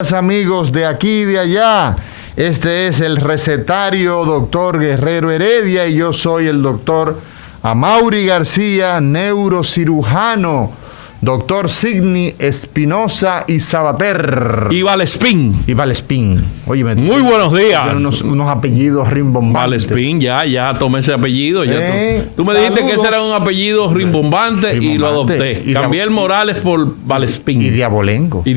Amigos de aquí y de allá, este es el recetario Dr. Guerrero Heredia y yo soy el doctor Amaury García, neurocirujano, doctor Signi Espinosa y Sabater. Y Valespín. Oye, muy buenos días. Unos apellidos rimbombantes. Valespín, ya tomé ese apellido. Tú me dijiste que ese era un apellido rimbombante y lo adopté. Y cambié el Morales por Valespín. Y Diabolengo. Sí.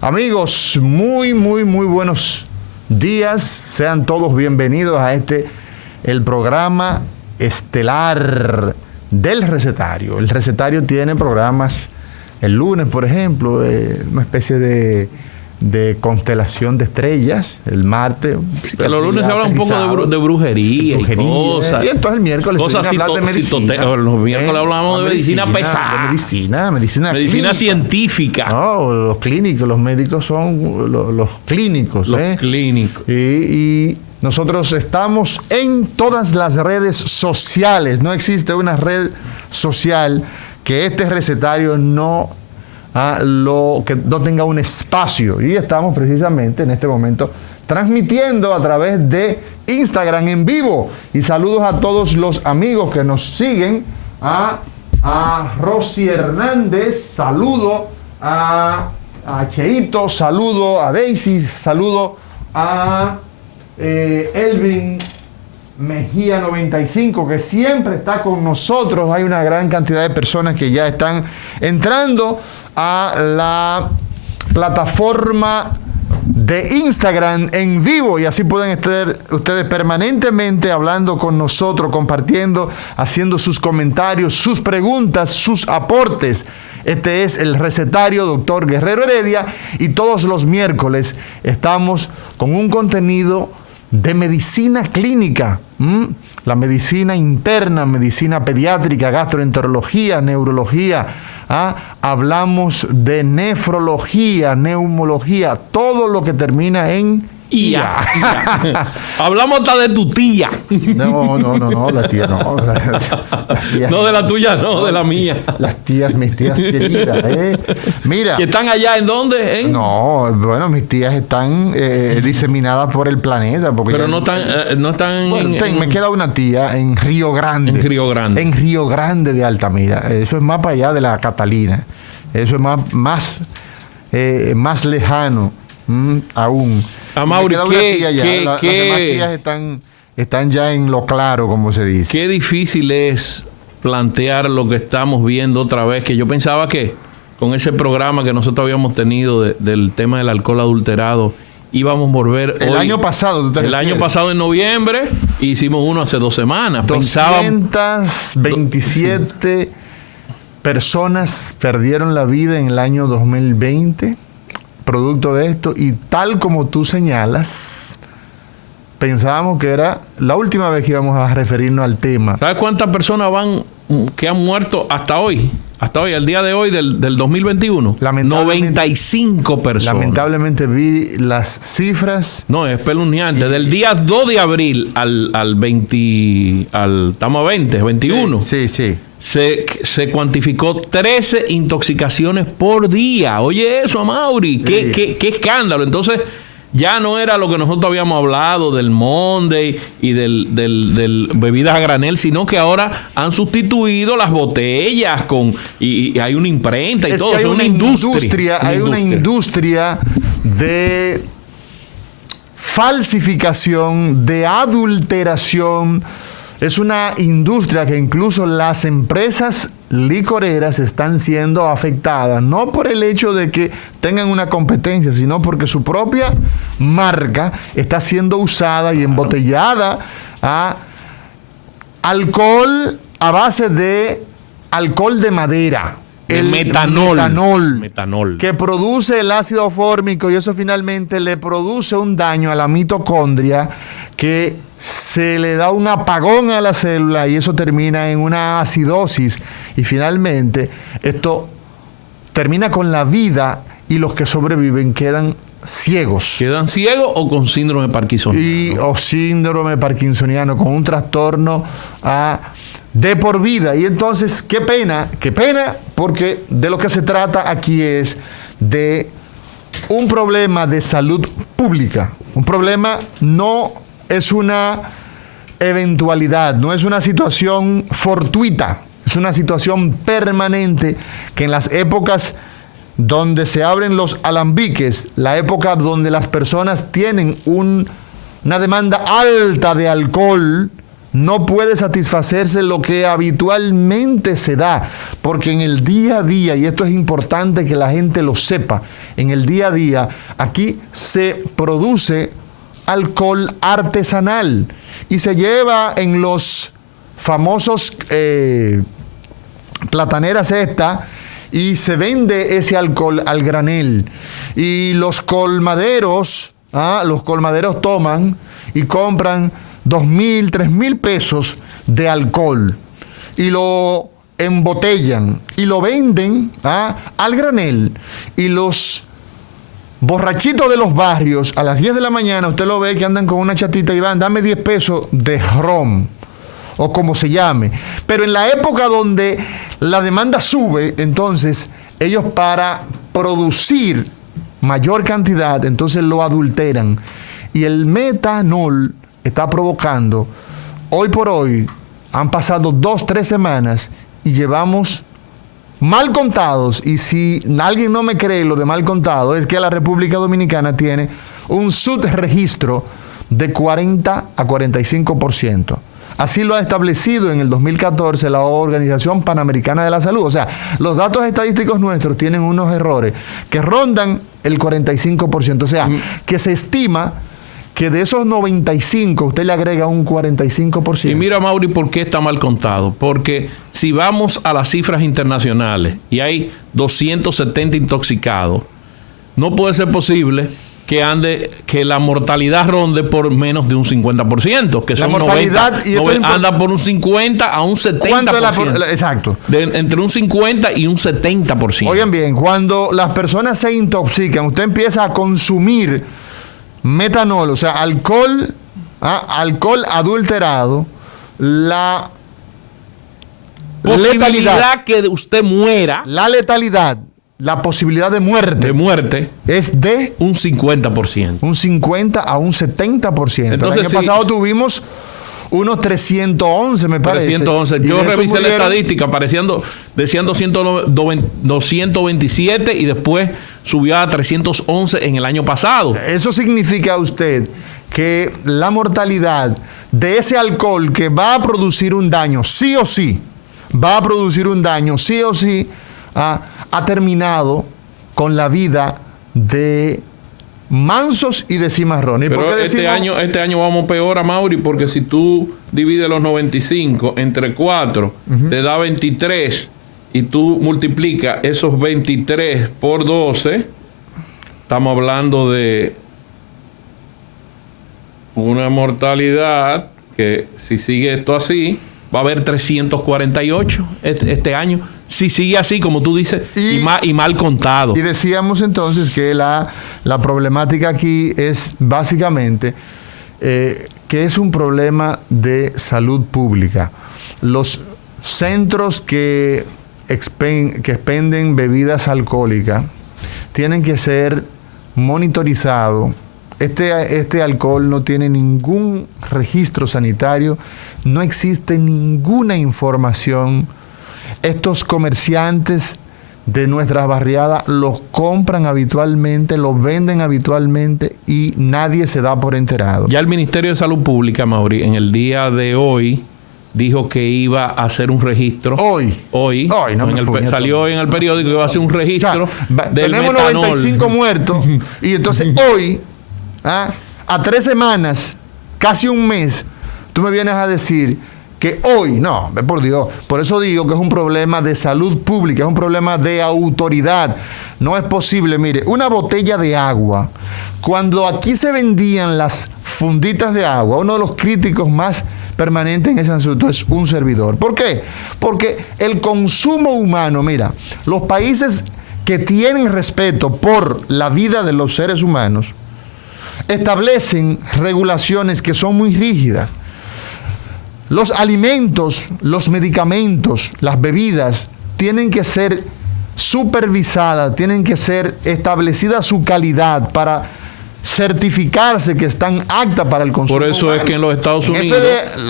Amigos, muy buenos días. Sean todos bienvenidos a el programa estelar del recetario. El recetario tiene programas el lunes, por ejemplo, una especie de constelación de estrellas. El martes, pero los lunes se habla un poco de brujería y cosas. Y entonces el miércoles cosas hablar de medicina. Los miércoles hablamos de medicina pesada. Medicina científica. No, los clínicos, los médicos son los clínicos. Los clínicos. Y nosotros estamos en todas las redes sociales. No existe una red social que este recetario no tenga un espacio. Y estamos precisamente en este momento transmitiendo a través de Instagram en vivo. Y saludos a todos los amigos que nos siguen. A Rosy Hernández, saludo a Cheito, saludo a Daisy, saludo a Elvin Mejía 95, que siempre está con nosotros. Hay una gran cantidad de personas que ya están entrando a la plataforma de Instagram en vivo y así pueden estar ustedes permanentemente hablando con nosotros, compartiendo, haciendo sus comentarios, sus preguntas, sus aportes. Este es el recetario Dr. Guerrero Heredia y todos los miércoles estamos con un contenido de medicina clínica, la medicina interna, medicina pediátrica, gastroenterología, neurología, hablamos de nefrología, neumología, todo lo que termina en IA. Hablamos hasta de tu tía. No, la tía no. No de la tuya, no, de la mía. Mis tías queridas, Mira. ¿Que están allá en dónde? No, bueno, mis tías están diseminadas por el planeta. Pero no están bueno, me queda una tía en Río Grande. En Río Grande de Altamira. Eso es más para allá de la Catalina. Eso es más lejano aún. Amaury, las demás tías están ya en lo claro, como se dice. Qué difícil es plantear lo que estamos viendo otra vez, que yo pensaba que con ese programa que nosotros habíamos tenido del tema del alcohol adulterado íbamos a volver el año pasado. El año pasado en noviembre hicimos uno hace 2 semanas. 227 personas perdieron la vida en el año 2020 producto de esto, y tal como tú señalas, pensábamos que era la última vez que íbamos a referirnos al tema. ¿Sabes cuántas personas que han muerto hasta hoy? Hasta hoy, al día de hoy del 2021. 95 personas. Lamentablemente vi las cifras. No, es espeluznante. Del día 2 de abril al 21. Sí. Se cuantificó 13 intoxicaciones por día. Oye eso, Amaury. ¿Qué escándalo? Entonces, ya no era lo que nosotros habíamos hablado del Monday y del bebidas a granel, sino que ahora han sustituido las botellas y hay una imprenta y todo. Hay una industria de falsificación, de adulteración. Es una industria que incluso las empresas licoreras están siendo afectadas, no por el hecho de que tengan una competencia, sino porque su propia marca está siendo usada y embotellada a alcohol a base de alcohol de madera. El metanol, que produce el ácido fórmico, y eso finalmente le produce un daño a la mitocondria, que se le da un apagón a la célula y eso termina en una acidosis, y finalmente esto termina con la vida y los que sobreviven quedan ciegos. ¿Quedan ciegos o con síndrome parkinsoniano? O síndrome parkinsoniano, con un trastorno de por vida. Y entonces, qué pena, porque de lo que se trata aquí es de un problema de salud pública. Un problema no es una eventualidad, no es una situación fortuita, es una situación permanente que en las épocas donde se abren los alambiques, la época donde las personas tienen una demanda alta de alcohol, no puede satisfacerse lo que habitualmente se da, porque en el día a día, y esto es importante que la gente lo sepa, en el día a día aquí se produce alcohol artesanal y se lleva en los famosos plataneras y se vende ese alcohol al granel, y los colmaderos toman y compran 2,000, 3,000 pesos de alcohol y lo embotellan y lo venden al granel, y los borrachitos de los barrios a las 10 de la mañana usted lo ve que andan con una chatita y van, dame 10 pesos de ron o como se llame. Pero en la época donde la demanda sube, entonces ellos, para producir mayor cantidad, entonces lo adulteran, y el metanol está provocando, hoy por hoy, han pasado 2-3 semanas y llevamos mal contados, y si alguien no me cree lo de mal contado, es que la República Dominicana tiene un subregistro de 40 a 45%. Así lo ha establecido en el 2014 la Organización Panamericana de la Salud. O sea, los datos estadísticos nuestros tienen unos errores que rondan el 45%. O sea, que se estima que de esos 95 usted le agrega un 45%. Y mira, Mauri, ¿por qué está mal contado? Porque si vamos a las cifras internacionales y hay 270 intoxicados, no puede ser posible que la mortalidad ronde por menos de un 50%, que son la mortalidad 90, anda por un 50 a un 70%. ¿Cuánto es exacto? Entre un 50 y un 70%. Oigan bien, cuando las personas se intoxican, usted empieza a consumir metanol, o sea, alcohol adulterado, la posibilidad que usted muera, la letalidad, la posibilidad de muerte es de un 50%. Un 50 a un 70%. Entonces, el año pasado tuvimos unos 311, me parece. 311. Yo revisé la estadística, decían 227 y después subió a 311 en el año pasado. Eso significa usted que la mortalidad de ese alcohol que va a producir un daño, sí o sí, ha terminado con la vida de mansos y de cimarrones. Pero este año vamos peor, a Mauri, porque si tú divides los 95 entre 4, te da 23, y tú multiplicas esos 23 por 12, estamos hablando de una mortalidad que, si sigue esto así, va a haber 348 este año. Si sigue así, como tú dices, y mal contado. Y decíamos entonces que la problemática aquí es básicamente que es un problema de salud pública. Los centros que expenden bebidas alcohólicas tienen que ser monitorizados. Este alcohol no tiene ningún registro sanitario, no existe ninguna información. Estos comerciantes de nuestras barriadas los compran habitualmente, los venden habitualmente y nadie se da por enterado. Ya el Ministerio de Salud Pública, Mauri, en el día de hoy dijo que iba a hacer un registro. Hoy salió hoy en el periódico que iba a hacer un registro del tenemos metanol. 95 muertos y entonces hoy, a 3 semanas, casi un mes, tú me vienes a decir que hoy, no, por Dios, por eso digo que es un problema de salud pública, es un problema de autoridad. No es posible, mire, una botella de agua, cuando aquí se vendían las funditas de agua, uno de los críticos más permanentes en ese asunto es un servidor. ¿Por qué? Porque el consumo humano, mira, los países que tienen respeto por la vida de los seres humanos, establecen regulaciones que son muy rígidas. Los alimentos, los medicamentos, las bebidas tienen que ser supervisadas, tienen que ser establecida su calidad para certificarse que están aptas para el consumo Por eso humano. es que en los Estados Unidos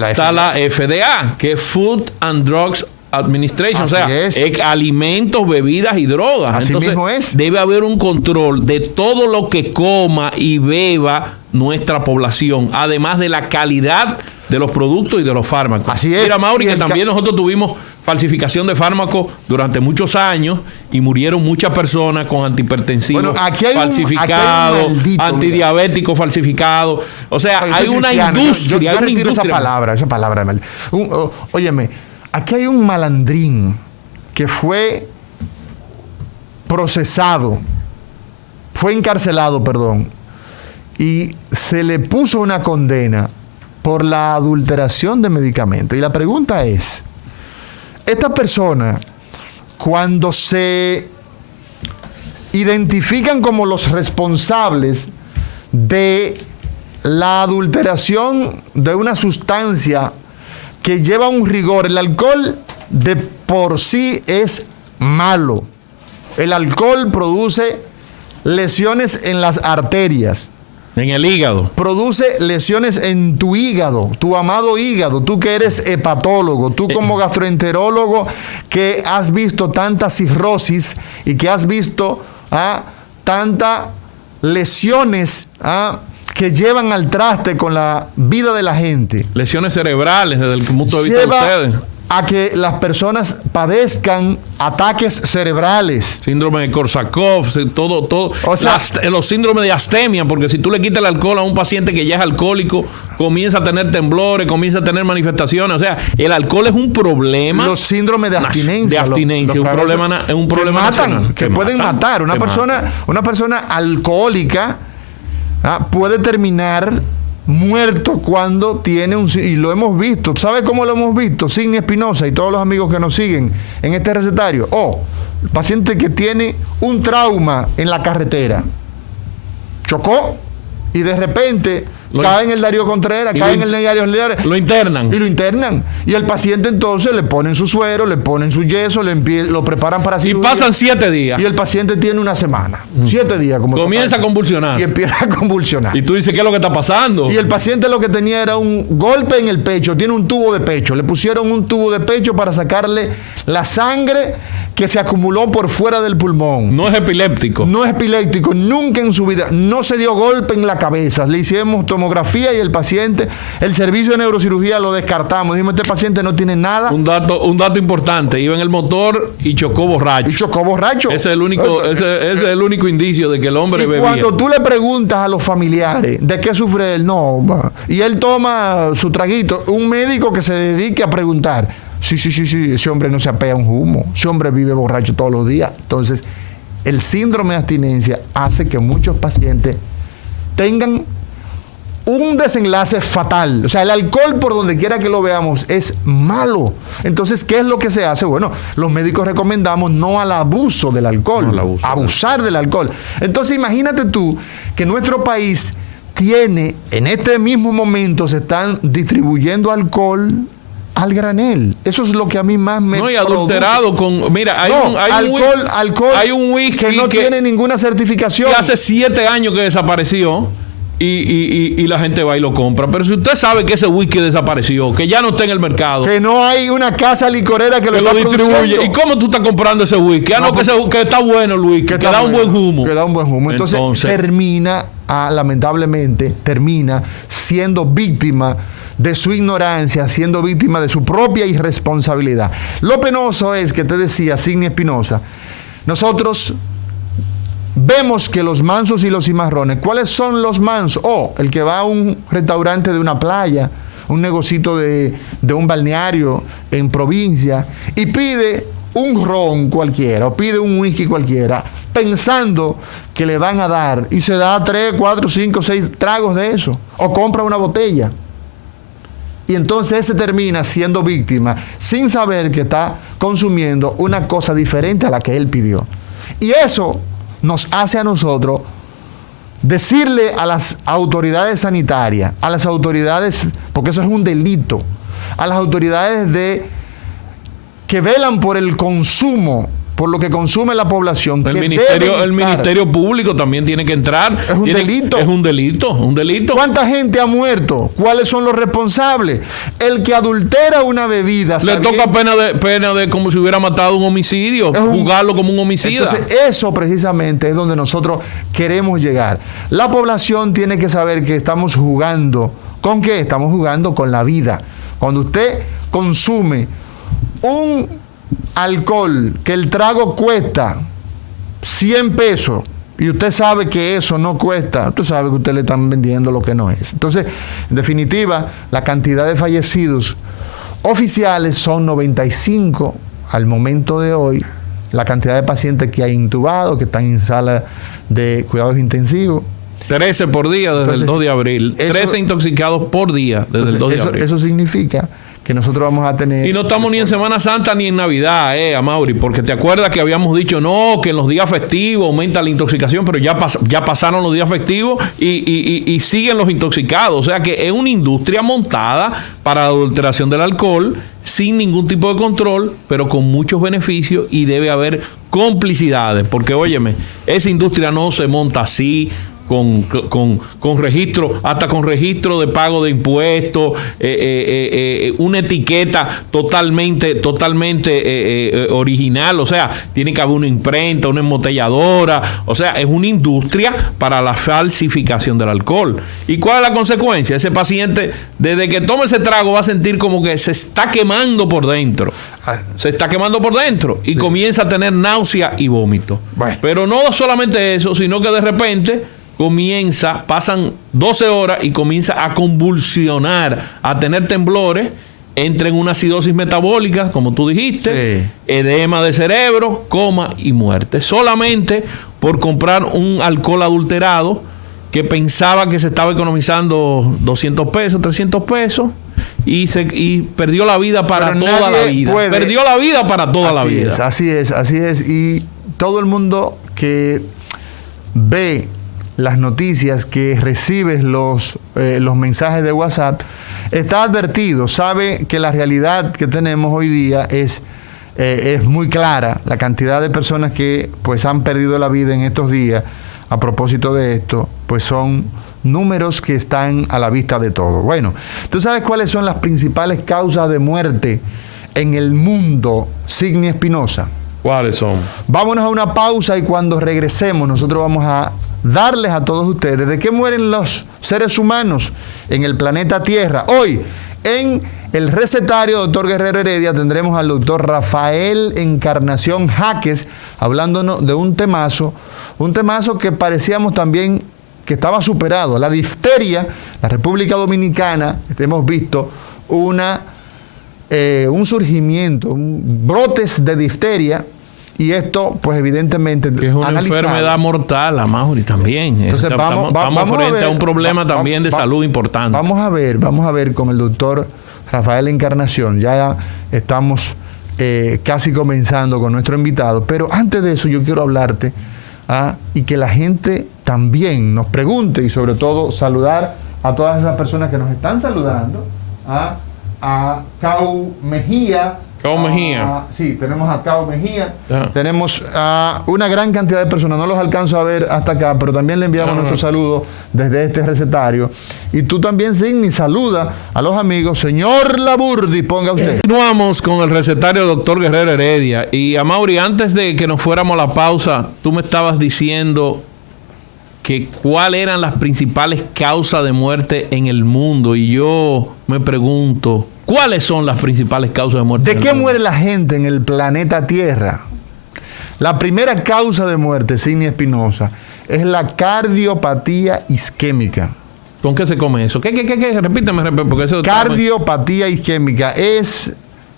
está la FDA, que es Food and Drugs Administration, Así o sea, es. Alimentos, bebidas y drogas. Así Entonces, mismo es. debe haber un control de todo lo que coma y beba nuestra población, además de la calidad de los productos y de los fármacos. Así es. Mira, Mauri, Y que el también nosotros tuvimos falsificación de fármacos durante muchos años y murieron muchas personas con antihipertensivos Bueno, aquí hay falsificados, un maldito, antidiabéticos falsificados. O sea, Oye, hay soy una cristiano, industria. Yo hay una retiro industria. esa palabra. Óyeme, aquí hay un malandrín que fue procesado, fue encarcelado, perdón, y se le puso una condena por la adulteración de medicamentos. Y la pregunta es, esta persona, cuando se identifican como los responsables de la adulteración de una sustancia que lleva un rigor, el alcohol de por sí es malo. El alcohol produce lesiones en las arterias. En el hígado. Produce lesiones en tu hígado, tu amado hígado, tú que eres hepatólogo, tú como gastroenterólogo que has visto tanta cirrosis y que has visto tantas lesiones que llevan al traste con la vida de la gente. Lesiones cerebrales desde el punto de vista de ustedes. A que las personas padezcan ataques cerebrales. Síndrome de Korsakoff, todo. O sea, los síndromes de astemia, porque si tú le quitas el alcohol a un paciente que ya es alcohólico, comienza a tener temblores, comienza a tener manifestaciones. O sea, el alcohol es un problema. Los síndromes de abstinencia. Un problema nacional. Que pueden matar. Una persona alcohólica puede terminar muerto cuando tiene y lo hemos visto. ¿Sabe cómo lo hemos visto? Sidney Espinosa y todos los amigos que nos siguen en este recetario. El paciente que tiene un trauma en la carretera. Chocó y de repente cae en el Darío Contreras, cae en el Diario. Lo internan. Y lo internan. Y el paciente entonces le ponen su suero, le ponen su yeso, lo preparan para cirugía. Y pasan 7 días. Y el paciente tiene una semana. 7 días. Comienza a convulsionar. Y empieza a convulsionar. Y tú dices, ¿qué es lo que está pasando? Y el paciente lo que tenía era un golpe en el pecho. Tiene un tubo de pecho. Le pusieron un tubo de pecho para sacarle la sangre que se acumuló por fuera del pulmón. No es epiléptico. No es epiléptico. Nunca en su vida. No se dio golpe en la cabeza. Le hicimos tomografía y el paciente, el servicio de neurocirugía lo descartamos. Dijimos, este paciente no tiene nada. Un dato importante. Iba en el motor y chocó borracho. Ese es el único indicio de que el hombre bebía. Cuando tú le preguntas a los familiares de qué sufre él, y él toma su traguito, un médico que se dedique a preguntar. Sí, ese hombre no se apea un humo, ese hombre vive borracho todos los días. Entonces, el síndrome de abstinencia hace que muchos pacientes tengan un desenlace fatal. O sea, el alcohol, por donde quiera que lo veamos, es malo. Entonces, ¿qué es lo que se hace? Bueno, los médicos recomendamos no al abuso del alcohol, abusar del alcohol. Entonces, imagínate tú que nuestro país tiene, en este mismo momento, se están distribuyendo alcohol al granel. Eso es lo que a mí más me y adulterado con... Mira, hay un whisky que no tiene ninguna certificación. Que hace 7 años que desapareció y la gente va y lo compra. Pero si usted sabe que ese whisky desapareció, que ya no está en el mercado, que no hay una casa licorera que lo distribuye. ¿Y cómo tú estás comprando ese whisky? Que está bueno el whisky, que da un buen humo. Que da un buen humo. Entonces lamentablemente, termina siendo víctima de su ignorancia, siendo víctima de su propia irresponsabilidad. Lo penoso es que te decía Sidney Espinosa, nosotros vemos que los mansos y los cimarrones, ¿cuáles son los mansos? El que va a un restaurante de una playa, un negocito de un balneario en provincia y pide un ron cualquiera o pide un whisky cualquiera pensando que le van a dar y se da 3, 4, 5, 6 tragos de eso o compra una botella. Y entonces ese termina siendo víctima sin saber que está consumiendo una cosa diferente a la que él pidió. Y eso nos hace a nosotros decirle a las autoridades sanitarias, a las autoridades, porque eso es un delito, a las autoridades que velan por el consumo por lo que consume la población. El Ministerio Público también tiene que entrar. Es un delito. Es un delito. ¿Cuánta gente ha muerto? ¿Cuáles son los responsables? El que adultera una bebida. Le toca pena de como si hubiera matado un homicidio, juzgarlo como un homicida. Entonces, eso precisamente es donde nosotros queremos llegar. La población tiene que saber que estamos jugando. ¿Con qué? Estamos jugando con la vida. Cuando usted consume un alcohol que el trago cuesta 100 pesos y usted sabe que eso no cuesta, usted sabe que usted le están vendiendo lo que no es. Entonces, en definitiva, la cantidad de fallecidos oficiales son 95 al momento de hoy. La cantidad de pacientes que hay intubados, que están en sala de cuidados intensivos, 13 por día desde el 2 de abril. 13 intoxicados por día desde el 2 de abril. Eso significa que nosotros vamos a tener... Y no estamos ni en Semana Santa ni en Navidad, Amaury, porque te acuerdas que habíamos dicho, no, que en los días festivos aumenta la intoxicación, pero ya pasaron los días festivos y siguen los intoxicados. O sea que es una industria montada para la adulteración del alcohol, sin ningún tipo de control, pero con muchos beneficios, y debe haber complicidades, porque óyeme, esa industria no se monta así, con registro, hasta con registro de pago de impuestos, una etiqueta totalmente original. O sea, tiene que haber una imprenta, una embotelladora. O sea, es una industria para la falsificación del alcohol. ¿Y cuál es la consecuencia? Ese paciente, desde que tome ese trago, va a sentir como que se está quemando por dentro. Y comienza a tener náusea y vómito. Bueno. Pero no solamente eso, sino que de repente pasan 12 horas y comienza a convulsionar, a tener temblores, entra en una acidosis metabólica, como tú dijiste, sí, edema de cerebro, coma y muerte. Solamente por comprar un alcohol adulterado que pensaba que se estaba economizando 200 pesos, 300 pesos, y perdió la vida para toda la vida. Perdió la vida para toda la vida. Así es. Y todo el mundo que ve las noticias, que recibes los mensajes de WhatsApp, está advertido, sabe que la realidad que tenemos hoy día es muy clara. La cantidad de personas que pues han perdido la vida en estos días a propósito de esto, pues son números que están a la vista de todos. Bueno, ¿tú sabes cuáles son las principales causas de muerte en el mundo, Signy Espinosa? ¿Cuáles son? Vámonos a una pausa y cuando regresemos nosotros vamos a darles a todos ustedes de qué mueren los seres humanos en el planeta Tierra. Hoy, en el recetario Doctor Guerrero Heredia, tendremos al doctor Rafael Encarnación Jaques hablándonos de un temazo que parecíamos también que estaba superado. La difteria, la República Dominicana, hemos visto un surgimiento, brotes de difteria. Y esto, pues evidentemente, que es una enfermedad mortal, Amaury, también. Entonces, estamos frente a un problema también de salud importante. Vamos a ver con el doctor Rafael Encarnación. Ya estamos casi comenzando con nuestro invitado. Pero antes de eso, yo quiero hablarte y que la gente también nos pregunte, y sobre todo saludar a todas esas personas que nos están saludando. A Cau Mejía. Sí, tenemos a Cao Mejía. Tenemos a una gran cantidad de personas. No los alcanzo a ver hasta acá, pero también le enviamos nuestro saludo desde este recetario. Y tú también, Signy, saluda a los amigos. Señor Laburdi, ponga usted. Continuamos con el recetario Doctor Guerrero Heredia. Y Amaury, antes de que nos fuéramos a la pausa, tú me estabas diciendo que cuáles eran las principales causas de muerte en el mundo. Y yo me pregunto, ¿cuáles son las principales causas de muerte? ¿De qué muere la gente en el planeta Tierra? La primera causa de muerte, Signy Espinosa, es la cardiopatía isquémica. ¿Con qué se come eso? ¿Qué? Repíteme, porque eso... Cardiopatía isquémica es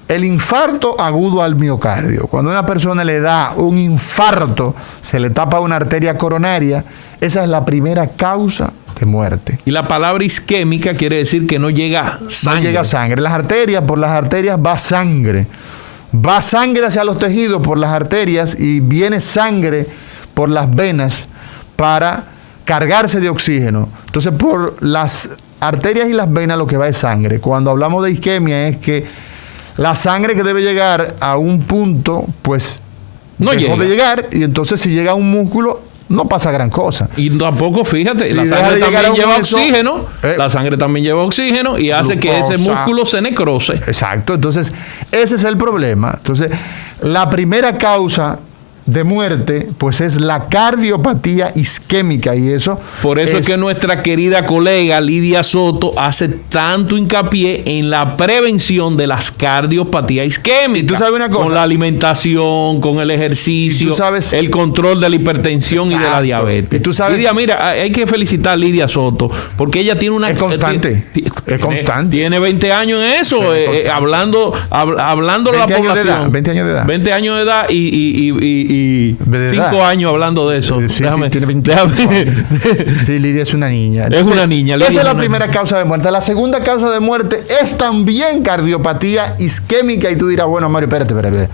el infarto agudo al miocardio. Cuando a una persona le da un infarto, se le tapa una arteria coronaria, esa es la primera causa de muerte. Y la palabra isquémica quiere decir que no llega sangre. No llega sangre. Por las arterias va sangre. Va sangre hacia los tejidos por las arterias y viene sangre por las venas para cargarse de oxígeno. Entonces, por las arterias y las venas lo que va es sangre. Cuando hablamos de isquemia es que la sangre que debe llegar a un punto, pues, No dejó llega. de llegar, y entonces si llega a un músculo, no pasa gran cosa. Y tampoco, fíjate, Si la deja sangre de llegar también a un lleva hueso, oxígeno. La sangre también lleva oxígeno y hace que ese glucosa. músculo se necrose. Exacto, entonces ese es el problema. Entonces, la primera causa de muerte, pues es la cardiopatía isquémica, y eso Por eso es que nuestra querida colega Lidia Soto hace tanto hincapié en la prevención de las cardiopatías isquémicas. Y tú sabes una cosa. Con la alimentación, con el ejercicio, Y tú sabes. el control de la hipertensión y de la Exacto. diabetes. Y tú sabes. Lidia, mira, hay que felicitar a Lidia Soto, porque ella tiene una... Es constante. Es constante. Tiene 20 años en eso, hablando a la 20 años de población. edad, 20 años de edad. 20 años de edad y De 5 edad. años hablando de eso. Sí, tiene 25 años. Sí, Lidia es una niña. Es una niña. Lidia Esa es la una primera causa de muerte. La segunda causa de muerte es también cardiopatía isquémica. Y tú dirás, bueno, Mario, espérate.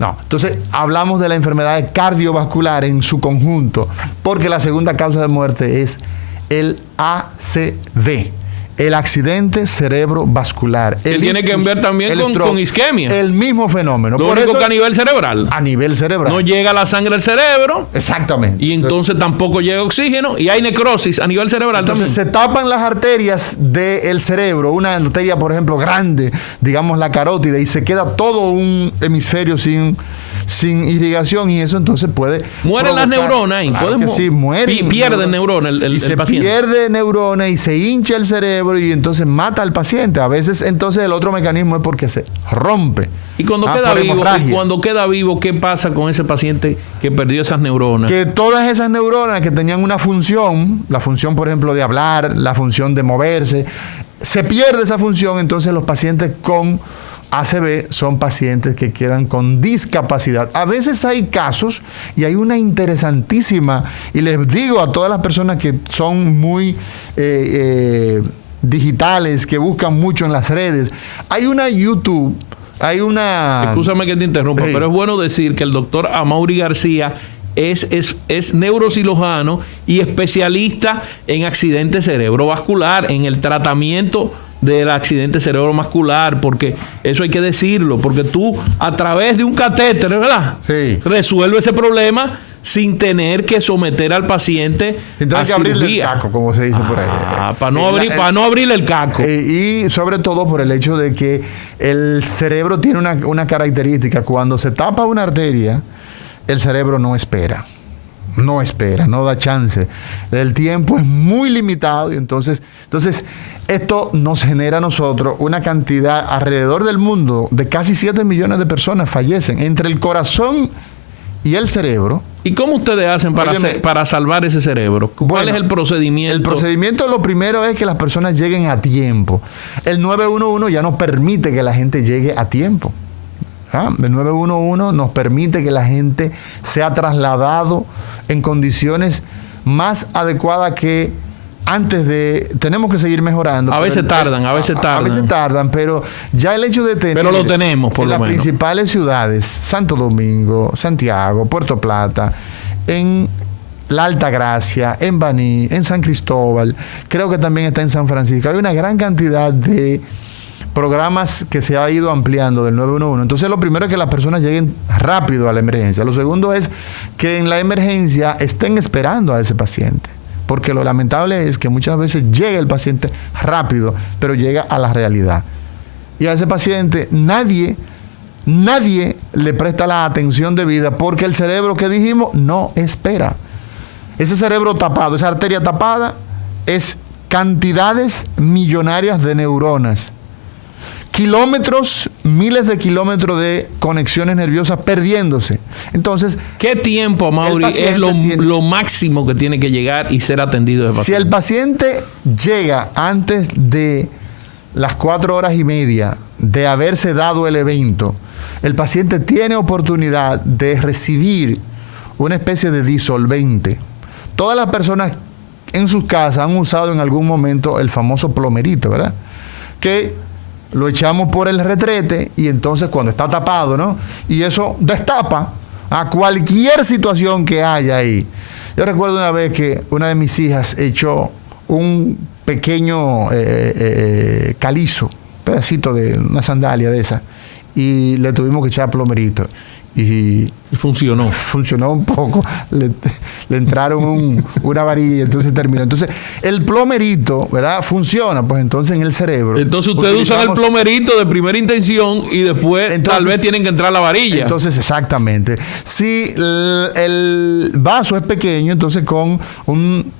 No, entonces hablamos de la enfermedad cardiovascular en su conjunto, porque la segunda causa de muerte es el ACV, el accidente cerebrovascular. Que tiene que ver también con isquemia. El mismo fenómeno. Lo único que a nivel cerebral. A nivel cerebral. No llega la sangre al cerebro. Exactamente. Y entonces tampoco llega oxígeno y hay necrosis a nivel cerebral Entonces también. se tapan las arterias del cerebro, una arteria, por ejemplo, grande, digamos la carótida, y se queda todo un hemisferio sin irrigación, y eso entonces puede Mueren las provocar- neuronas ahí. Claro que sí, mueren. Pierden neuronas Y el se paciente. pierde neuronas y se hincha el cerebro, y entonces mata al paciente. A veces entonces el otro mecanismo es porque se rompe. Y cuando queda vivo, ¿qué pasa con ese paciente que perdió esas neuronas? Que todas esas neuronas que tenían una función, la función, por ejemplo, de hablar, la función de moverse, se pierde esa función. Entonces los pacientes con ACV son pacientes que quedan con discapacidad. A veces hay casos, y hay una interesantísima, y les digo a todas las personas que son muy digitales, que buscan mucho en las redes, hay una YouTube, hay una... Escúchame que te interrumpa, Sí. pero es bueno decir que el doctor Amaury García es neurocirujano y especialista en accidente cerebrovascular, en el tratamiento del accidente cerebrovascular, porque eso hay que decirlo, porque tú a través de un catéter, ¿verdad? Sí. Resuelve ese problema sin tener que someter al paciente Sin tener a que abrirle el cirugía. caco, como se dice por ahí. Para no abrirle el caco. Y sobre todo por el hecho de que el cerebro tiene una característica. Cuando se tapa una arteria, el cerebro no espera, no da chance. El tiempo es muy limitado, y entonces esto nos genera a nosotros una cantidad alrededor del mundo de casi 7 millones de personas fallecen entre el corazón y el cerebro. ¿Y cómo ustedes hacen para salvar ese cerebro? ¿Cuál Bueno, es el procedimiento? El procedimiento, lo primero es que las personas lleguen a tiempo. El 911 ya no permite que la gente llegue a tiempo. El 911 nos permite que la gente sea trasladado en condiciones más adecuadas que antes de... Tenemos que seguir mejorando. A veces tardan. A veces tardan, pero ya el hecho de tener... Pero lo tenemos, por en lo las menos. principales ciudades, Santo Domingo, Santiago, Puerto Plata, en La Altagracia, en Baní, en San Cristóbal, creo que también está en San Francisco. Hay una gran cantidad de programas que se ha ido ampliando del 911. Entonces, lo primero es que las personas lleguen rápido a la emergencia. Lo segundo es que en la emergencia estén esperando a ese paciente. Porque lo lamentable es que muchas veces llega el paciente rápido, pero llega a la realidad. Y a ese paciente nadie le presta la atención debida, porque el cerebro, que dijimos, no espera. Ese cerebro tapado, esa arteria tapada, es cantidades millonarias de neuronas. Kilómetros, miles de kilómetros de conexiones nerviosas perdiéndose. Entonces, ¿qué tiempo, Mauri, es lo máximo que tiene que llegar y ser atendido de paciente? Si el paciente llega antes de las 4 horas y media de haberse dado el evento, el paciente tiene oportunidad de recibir una especie de disolvente. Todas las personas en sus casas han usado en algún momento el famoso plomerito, ¿verdad? Que lo echamos por el retrete, y entonces cuando está tapado, ¿no? Y eso destapa a cualquier situación que haya ahí. Yo recuerdo una vez que una de mis hijas echó un pequeño calizo, pedacito de una sandalia de esa, y le tuvimos que echar plomerito. y funcionó. Funcionó un poco. Le entraron una varilla y entonces terminó. Entonces, el plomerito, ¿verdad? Funciona, pues entonces en el cerebro. Entonces ustedes usan el plomerito de primera intención y después tal vez tienen que entrar la varilla. Entonces, exactamente. Si el vaso es pequeño, entonces con un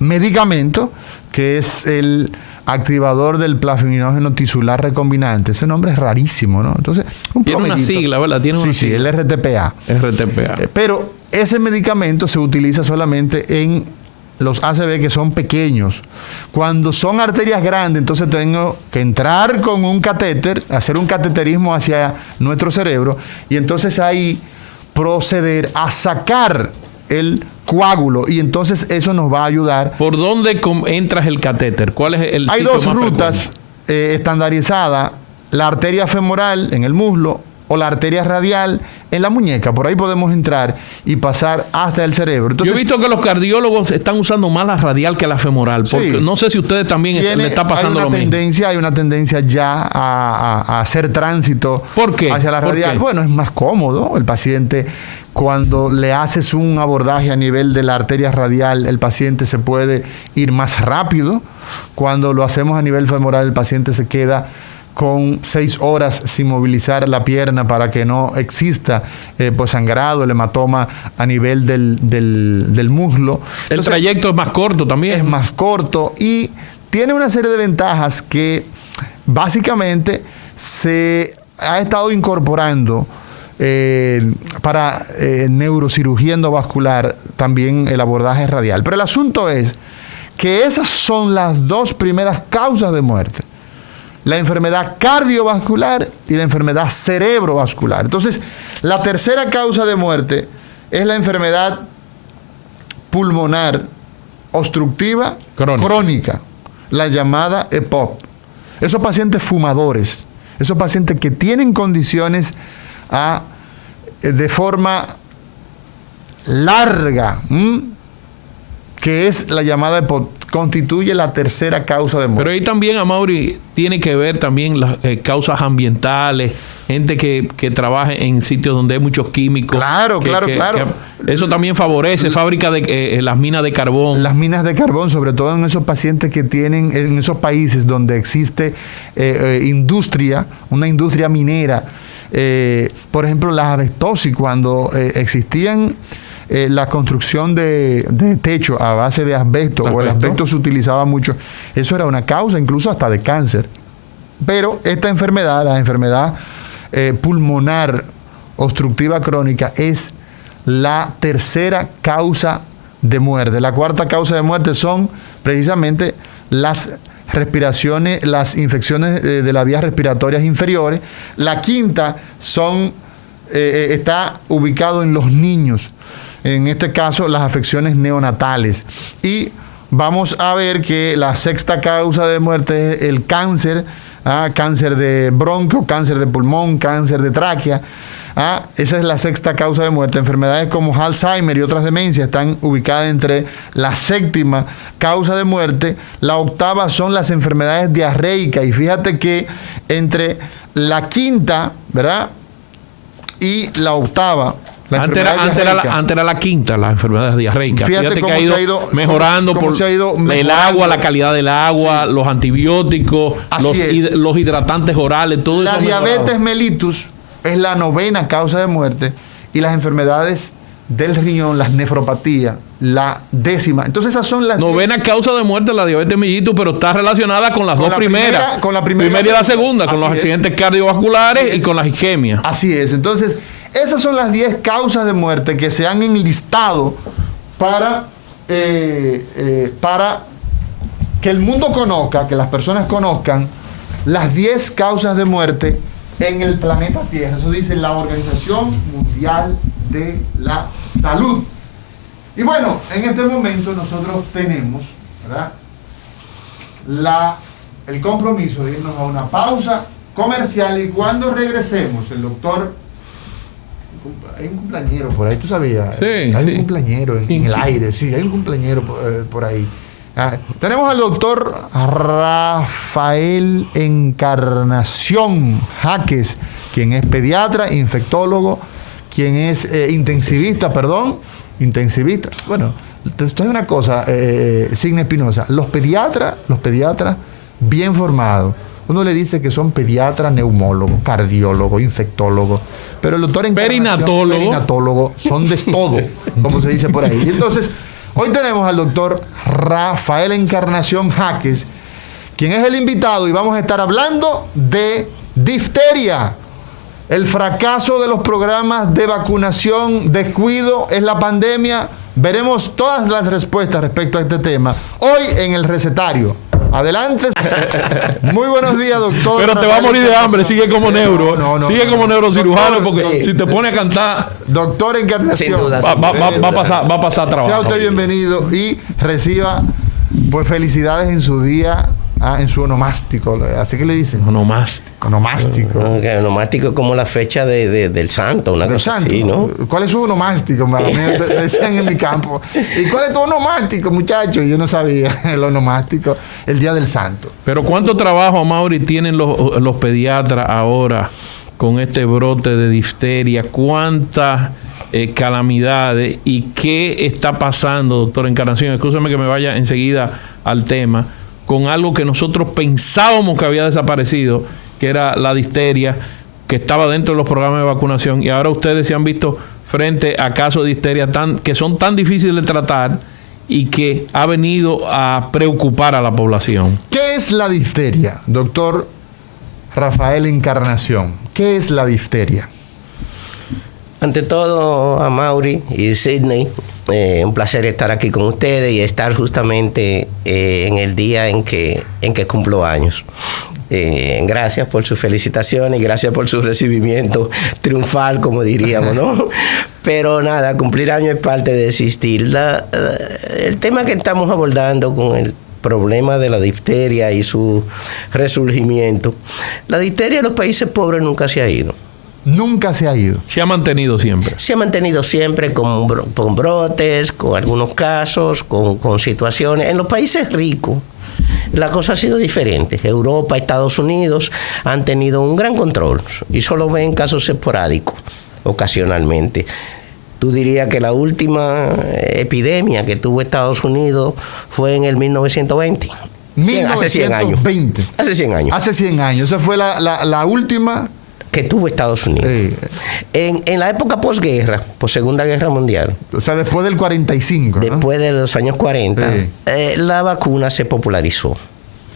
medicamento que es el activador del plasminógeno tisular recombinante. Ese nombre es rarísimo, ¿no? Entonces, tiene una sigla, ¿verdad? Tiene una sigla. Sí, el RTPA. Pero ese medicamento se utiliza solamente en los ACV que son pequeños. Cuando son arterias grandes, entonces tengo que entrar con un catéter, hacer un cateterismo hacia nuestro cerebro y entonces ahí proceder a sacar el coágulo y entonces eso nos va a ayudar. ¿Por dónde entras el catéter? ¿Cuál es el Hay dos rutas estandarizadas: la arteria femoral en el muslo o la arteria radial en la muñeca. Por ahí podemos entrar y pasar hasta el cerebro. Entonces, yo he visto que los cardiólogos están usando más la radial que la femoral, porque sí, no sé si ustedes también le está pasando lo mismo. Hay una tendencia ya a hacer tránsito hacia la radial. Bueno, es más cómodo. El paciente, cuando le haces un abordaje a nivel de la arteria radial, el paciente se puede ir más rápido. Cuando lo hacemos a nivel femoral, el paciente se queda con 6 horas sin movilizar la pierna para que no exista pues sangrado, el hematoma a nivel del muslo. El trayecto es más corto también. Es más corto y tiene una serie de ventajas que básicamente se ha estado incorporando para neurocirugía endovascular también el abordaje radial. Pero el asunto es que esas son las 2 primeras causas de muerte: la enfermedad cardiovascular y la enfermedad cerebrovascular. Entonces, la tercera causa de muerte es la enfermedad pulmonar obstructiva crónica, la llamada EPOC. Esos pacientes fumadores, esos pacientes que tienen condiciones de forma larga, que es la llamada EPOC, constituye la tercera causa de muerte. Pero ahí también, Amaury, tiene que ver también las causas ambientales, gente que trabaja en sitios donde hay muchos químicos. Claro. Eso también favorece fábrica de las minas de carbón. Las minas de carbón, sobre todo en esos pacientes que tienen, en esos países donde existe industria, una industria minera. Por ejemplo, la asbestosis, cuando existían la construcción de techo a base de asbesto, o el asbesto se utilizaba mucho, eso era una causa incluso hasta de cáncer. Pero esta enfermedad, la enfermedad pulmonar obstructiva crónica, es la tercera causa de muerte. La cuarta causa de muerte son precisamente las respiraciones, las infecciones de las vías respiratorias inferiores. La quinta está ubicado en los niños. En este caso, las afecciones neonatales. Y vamos a ver que la sexta causa de muerte es el cáncer, cáncer de bronquio, cáncer de pulmón, cáncer de tráquea. Esa es la sexta causa de muerte. Enfermedades como Alzheimer y otras demencias están ubicadas entre la séptima causa de muerte. La octava son las enfermedades diarreicas. Y fíjate que entre la quinta, ¿verdad?, y la octava, antes era la quinta, las enfermedades diarreicas. Fíjate que ha ido mejorando por el agua, la calidad del agua, los antibióticos, los hidratantes orales, todo eso. La diabetes mellitus es la novena causa de muerte y las enfermedades del riñón, las nefropatías, la décima. Entonces esas son las novena causa de muerte, la diabetes mellitus, pero está relacionada con las dos primeras. Con la primera y la segunda, con los accidentes cardiovasculares y con las isquemias. Así es. Entonces, esas son las 10 causas de muerte que se han enlistado para que el mundo conozca, que las personas conozcan las 10 causas de muerte en el planeta Tierra. Eso dice la Organización Mundial de la Salud. Y bueno, en este momento nosotros tenemos, ¿verdad?, el compromiso de irnos a una pausa comercial, y cuando regresemos, el doctor... Hay un cumpleañero por ahí, ¿tú sabías? Sí, hay un cumpleañero en el aire, sí, hay un cumpleañero por ahí. Tenemos al doctor Rafael Encarnación Jaques, quien es pediatra, infectólogo, quien es intensivista. Bueno, te digo una cosa, Signe Espinosa, los pediatras bien formados, uno le dice que son pediatras, neumólogos, cardiólogos, infectólogos, pero el doctor perinatólogo, son de todo, como se dice por ahí. Y entonces, hoy tenemos al doctor Rafael Encarnación Jaques, quien es el invitado, y vamos a estar hablando de difteria. El fracaso de los programas de vacunación, descuido, es la pandemia. Veremos todas las respuestas respecto a este tema hoy en el recetario. Adelante. Muy buenos días, doctor. Pero te va a morir de hambre, sigue como sigue como neurocirujano, porque si te pone a cantar, doctor Encarnación, va a pasar trabajo. Sea usted bienvenido y reciba pues felicidades en su día. En su onomástico, así que le dicen. Onomástico. Onomástico es como la fecha del santo, una cosa así, ¿no? ¿Cuál es su onomástico? Me decían en mi campo. ¿Y cuál es tu onomástico, muchacho? Yo no sabía el onomástico, el día del santo. Pero ¿cuánto trabajo, Amaury, tienen los pediatras ahora con este brote de difteria? ¿Cuántas calamidades? ¿Y qué está pasando, doctor Encarnación? Escúchame que me vaya enseguida al tema, con algo que nosotros pensábamos que había desaparecido, que era la difteria, que estaba dentro de los programas de vacunación, y ahora ustedes se han visto frente a casos de difteria que son tan difíciles de tratar y que ha venido a preocupar a la población. ¿Qué es la difteria, doctor Rafael Encarnación? ¿Qué es la difteria? Ante todo, Amaury y Sidney, un placer estar aquí con ustedes y estar justamente en el día en que cumplo años. Gracias por sus felicitaciones y gracias por su recibimiento triunfal, como diríamos, ¿no? Pero nada, cumplir años es parte de existir. El tema que estamos abordando con el problema de la difteria y su resurgimiento. La difteria en los países pobres nunca se ha ido. Nunca se ha ido. Se ha mantenido siempre. Se ha mantenido siempre con brotes, con algunos casos, con situaciones. En los países ricos la cosa ha sido diferente. Europa, Estados Unidos han tenido un gran control y solo ven casos esporádicos, ocasionalmente. Tú dirías que la última epidemia que tuvo Estados Unidos fue en el 1920. Hace 100 años. Hace 100 años. Hace 100 años. Esa fue la última que tuvo Estados Unidos. Sí. En la época posguerra, Segunda Guerra Mundial. O sea, después del 45. Después de los años 40, sí. La vacuna se popularizó.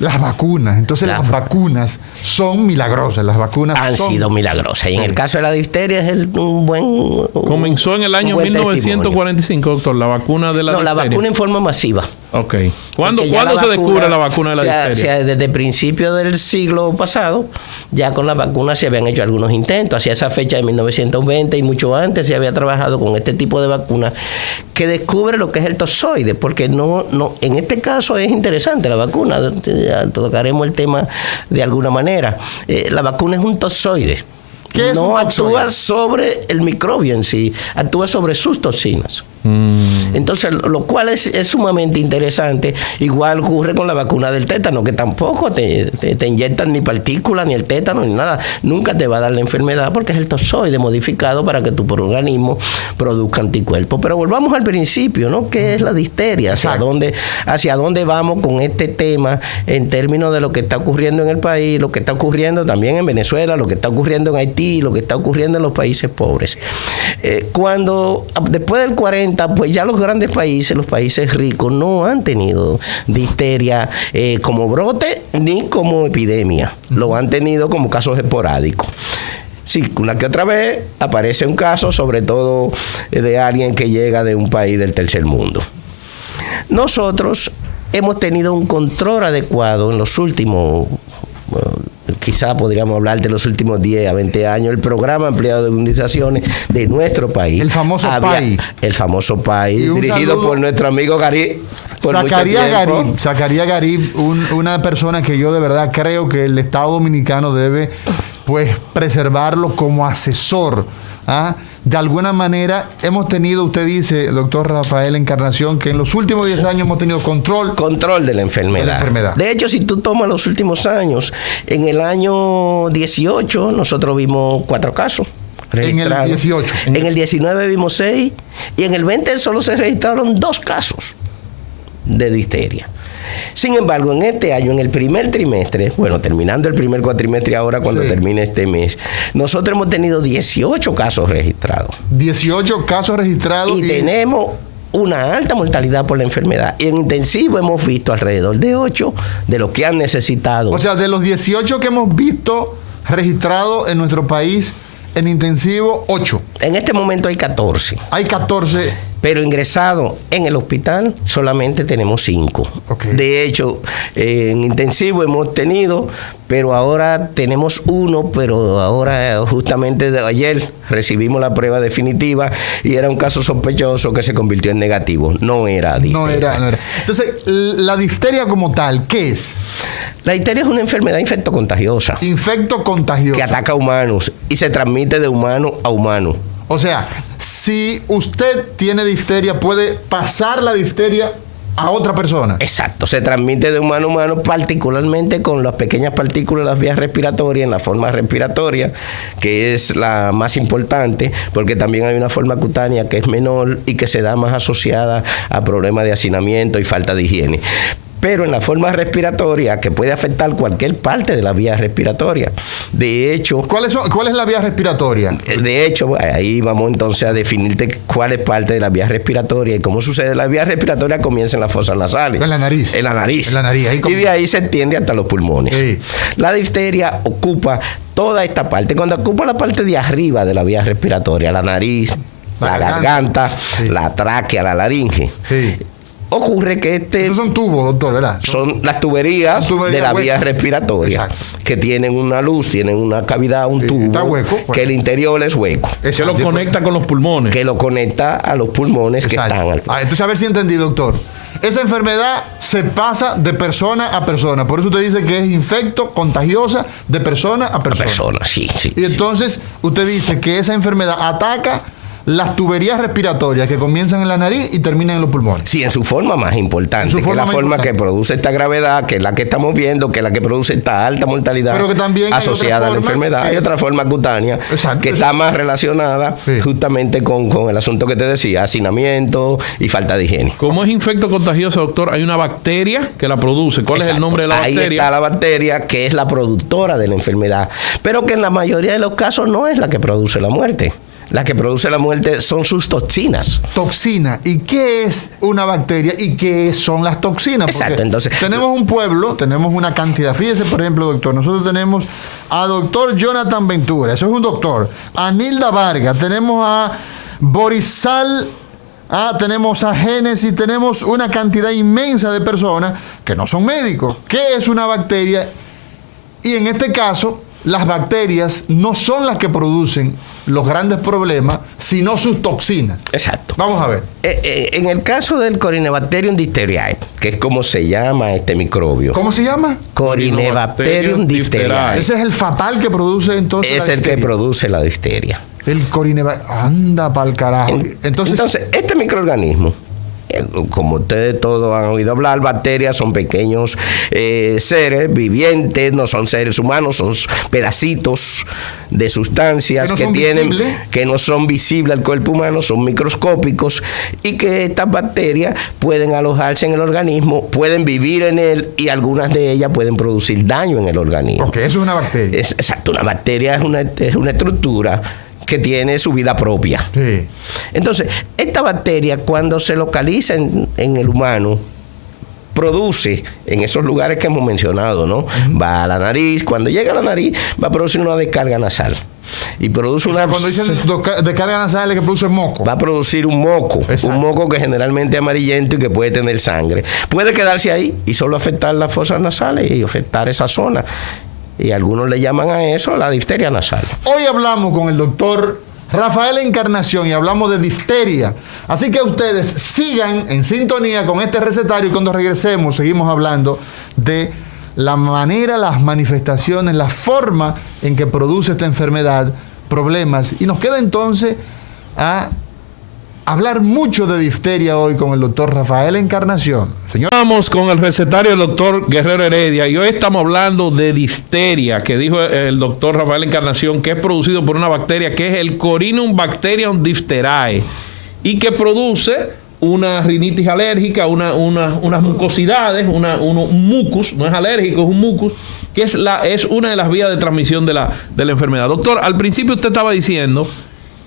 Las vacunas. Entonces las vacunas son milagrosas. Las vacunas han sido milagrosas. Y en el caso de la difteria es un buen... Comenzó en el año 1945, doctor, la vacuna de la difteria. No, la vacuna en forma masiva. Ok. ¿Cuándo se descubre la vacuna de la difteria? O sea, desde principios del siglo pasado, ya con la vacuna se habían hecho algunos intentos. Hacia esa fecha de 1920 y mucho antes se había trabajado con este tipo de vacuna que descubre lo que es el tozoide, porque no en este caso es interesante la vacuna. Tocaremos el tema de alguna manera. La vacuna es un tozoide. No actúa sobre el microbio en sí, actúa sobre sus toxinas. Entonces, lo cual es sumamente interesante. Igual ocurre con la vacuna del tétano, que tampoco te inyectan ni partículas, ni el tétano, ni nada. Nunca te va a dar la enfermedad porque es el tozoide modificado para que tu organismo produzca anticuerpos. Pero volvamos al principio, ¿no? ¿Qué es la difteria? ¿Hacia dónde vamos con este tema en términos de lo que está ocurriendo en el país, lo que está ocurriendo también en Venezuela, lo que está ocurriendo en Haití, lo que está ocurriendo en los países pobres? Cuando después del 40, pues ya los grandes países, los países ricos, no han tenido difteria como brote ni como epidemia. Lo han tenido como casos esporádicos. Sí, una que otra vez aparece un caso, sobre todo de alguien que llega de un país del tercer mundo. Nosotros hemos tenido un control adecuado en los últimos... quizá podríamos hablar de los últimos 10 a 20 años, el programa ampliado de inmunizaciones de nuestro país. El famoso PAI. El famoso PAI, dirigido por nuestro amigo Garib. Zacarías Garib, una persona que yo de verdad creo que el Estado Dominicano debe pues preservarlo como asesor. De alguna manera hemos tenido, usted dice, doctor Rafael Encarnación, que en los últimos 10 años hemos tenido control de la enfermedad. De hecho, si tú tomas los últimos años, en el año 18 nosotros vimos 4 casos. registrados. En el 18. En el 19 vimos 6 y en el 20 solo se registraron 2 casos de difteria. Sin embargo, en este año, en el primer trimestre, bueno, terminando el primer cuatrimestre ahora cuando termine este mes, nosotros hemos tenido 18 casos registrados. 18 casos registrados. Y tenemos una alta mortalidad por la enfermedad. Y en intensivo hemos visto alrededor de 8 de los que han necesitado. O sea, de los 18 que hemos visto registrados en nuestro país, en intensivo, 8. En este momento hay 14. Hay 14. Pero ingresado en el hospital solamente tenemos 5. Okay. De hecho, en intensivo hemos tenido, pero ahora tenemos 1, pero ahora justamente de ayer recibimos la prueba definitiva y era un caso sospechoso que se convirtió en negativo. No era difteria. No era. Entonces, la difteria como tal, ¿qué es? La difteria es una enfermedad infectocontagiosa. Infecto contagioso. Que ataca a humanos y se transmite de humano a humano. O sea, si usted tiene difteria, puede pasar la difteria a otra persona. Exacto, se transmite de humano a humano, particularmente con las pequeñas partículas de las vías respiratorias, en la forma respiratoria, que es la más importante, porque también hay una forma cutánea que es menor y que se da más asociada a problemas de hacinamiento y falta de higiene. Pero en la forma respiratoria, que puede afectar cualquier parte de la vía respiratoria. De hecho... ¿Cuál es la vía respiratoria? De hecho, ahí vamos entonces a definirte cuál es parte de la vía respiratoria y cómo sucede. La vía respiratoria comienza en las fosas nasales. En la nariz. En la nariz. En la nariz. Y de ahí se extiende hasta los pulmones. Sí. La difteria ocupa toda esta parte. Cuando ocupa la parte de arriba de la vía respiratoria, la nariz, la garganta, sí, la tráquea, la laringe. Sí. Ocurre que Esos son tubos, doctor, ¿verdad? son las tuberías de la vía respiratoria. Exacto. Que tienen una luz, tienen una cavidad, un tubo. Está hueco, pues. Que el interior es hueco. Se lo conecta con los pulmones. Que lo conecta a los pulmones que Exacto. están al Ah, entonces, a ver si entendí, doctor. Esa enfermedad se pasa de persona a persona. Por eso usted dice que es infecto, contagiosa, de persona a persona. persona, sí. Y entonces, usted dice que esa enfermedad ataca las tuberías respiratorias que comienzan en la nariz y terminan en los pulmones. Sí, en su forma más importante, que es la forma que produce esta gravedad, que es la que estamos viendo, que es la que produce esta alta mortalidad. Pero que también asociada a la enfermedad. Hay otra forma cutánea que está más relacionada justamente con el asunto que te decía, hacinamiento y falta de higiene. ¿Cómo es infecto contagioso, doctor? Hay una bacteria que la produce. ¿Cuál es el nombre de la bacteria? Ahí está la bacteria, que es la productora de la enfermedad, pero que en la mayoría de los casos no es la que produce la muerte. La que produce la muerte son sus toxinas. Toxina. ¿Y qué es una bacteria y qué son las toxinas? Exacto, porque entonces... tenemos un pueblo, tenemos una cantidad. Fíjese, por ejemplo, doctor, nosotros tenemos a doctor Jonathan Ventura, eso es un doctor. A Nilda Vargas, tenemos a Borisal... tenemos a Génesis, tenemos una cantidad inmensa de personas que no son médicos. ¿Qué es una bacteria? Y en este caso, las bacterias no son las que producen los grandes problemas, sino sus toxinas. Exacto. Vamos a ver. En el caso del Corynebacterium difteriae, que es como se llama este microbio. ¿Cómo se llama? Corynebacterium difteriae. Ese es el fatal que produce entonces Es el que produce la difteria. El Corynebacterium. Anda pa'l carajo. Entonces, este microorganismo, como ustedes todos han oído hablar, bacterias son pequeños seres vivientes, no son seres humanos, son pedacitos de sustancias que no son visibles al cuerpo humano, son microscópicos, y que estas bacterias pueden alojarse en el organismo, pueden vivir en él y algunas de ellas pueden producir daño en el organismo. Porque eso es una bacteria. Exacto, una bacteria es una estructura que tiene su vida propia. Sí. Entonces, esta bacteria, cuando se localiza en el humano, produce en esos lugares que hemos mencionado, ¿no? Va a la nariz, cuando llega a la nariz, va a producir una descarga nasal. Y produce una... Cuando dicen descarga nasal es que produce moco. Va a producir un moco. Exacto. Un moco que generalmente es amarillento y que puede tener sangre. Puede quedarse ahí y solo afectar las fosas nasales y afectar esa zona. Y algunos le llaman a eso la difteria nasal. Hoy hablamos con el doctor Rafael Encarnación y hablamos de difteria. Así que ustedes sigan en sintonía con este recetario y cuando regresemos seguimos hablando de la manera, las manifestaciones, la forma en que produce esta enfermedad, problemas. Y nos queda entonces a hablar mucho de difteria hoy con el doctor Rafael Encarnación. Señor. Vamos con el recetario del doctor Guerrero Heredia y hoy estamos hablando de difteria, que dijo el doctor Rafael Encarnación, que es producido por una bacteria que es el Corynum Bacterium diphtheriae y que produce una rinitis alérgica, unas mucosidades, un mucus, no es alérgico, es un mucus, que es una de las vías de transmisión de la enfermedad. Doctor, al principio usted estaba diciendo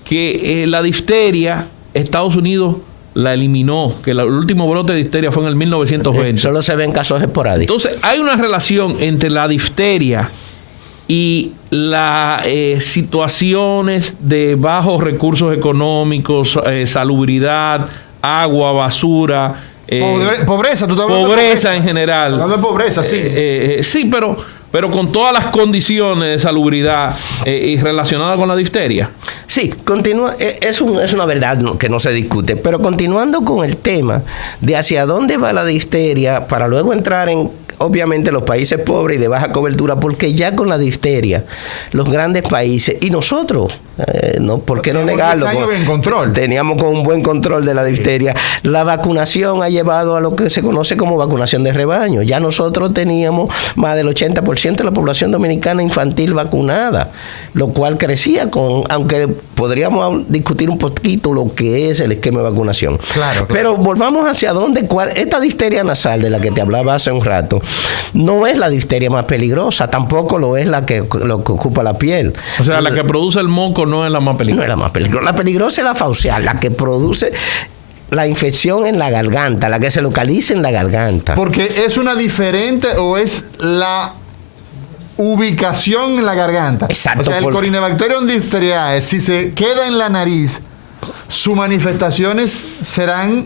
que la difteria, Estados Unidos la eliminó, que el último brote de difteria fue en el 1920. Solo se ven casos esporádicos. Entonces, hay una relación entre la difteria y las situaciones de bajos recursos económicos, salubridad, agua, basura, pobreza, tú estás hablando pobreza en general. Hablando de pobreza, sí. Sí, pero con todas las condiciones de salubridad y relacionadas con la difteria. Sí, continúa, es una verdad que no se discute, pero continuando con el tema de hacia dónde va la difteria, para luego entrar en, obviamente, los países pobres y de baja cobertura, porque ya con la difteria, los grandes países, y nosotros, ¿por qué no negarlo? En control. Teníamos con un buen control de la difteria. La vacunación ha llevado a lo que se conoce como vacunación de rebaño. Ya nosotros teníamos más del 80% de la población dominicana infantil vacunada, lo cual crecía aunque podríamos discutir un poquito lo que es el esquema de vacunación. Claro. Pero volvamos hacia dónde, esta difteria nasal de la que te hablaba hace un rato, no es la difteria más peligrosa, tampoco lo es lo que ocupa la piel. O sea, la que produce el moco no es la más peligrosa. No es la más peligrosa. La peligrosa es la faucial, la que produce la infección en la garganta, la que se localiza en la garganta. Porque es una diferente o es la ubicación en la garganta. Exacto. O sea, el Corynebacterium diphtheriae, si se queda en la nariz, sus manifestaciones serán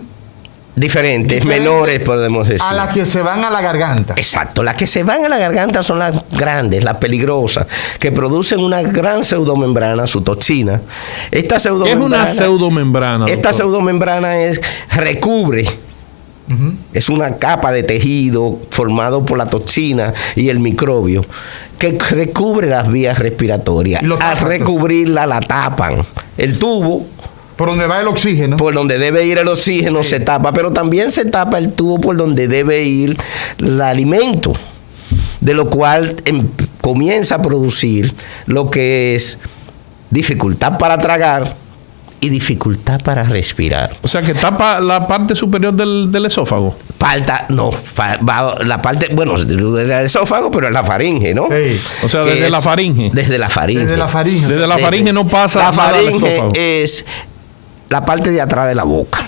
diferentes, menores, podemos decir. A las que se van a la garganta. Exacto, las que se van a la garganta son las grandes, las peligrosas, que producen una gran pseudomembrana, su toxina. Esta pseudomembrana, ¿qué es una pseudomembrana? Esta doctor? pseudomembrana recubre. Es una capa de tejido formado por la toxina y el microbio que recubre las vías respiratorias. Al recubrirla la tapan. El tubo por donde va el oxígeno. Por donde debe ir el oxígeno se tapa, pero también se tapa el tubo por donde debe ir el alimento, de lo cual comienza a producir lo que es dificultad para tragar y dificultad para respirar. O sea, que tapa la parte superior del esófago. La parte, bueno, del esófago, pero es la faringe, ¿no? Sí. O sea, desde la faringe. Desde la faringe. Desde la faringe. Desde la faringe no pasa la nada al faringe esófago. Es la parte de atrás de la boca.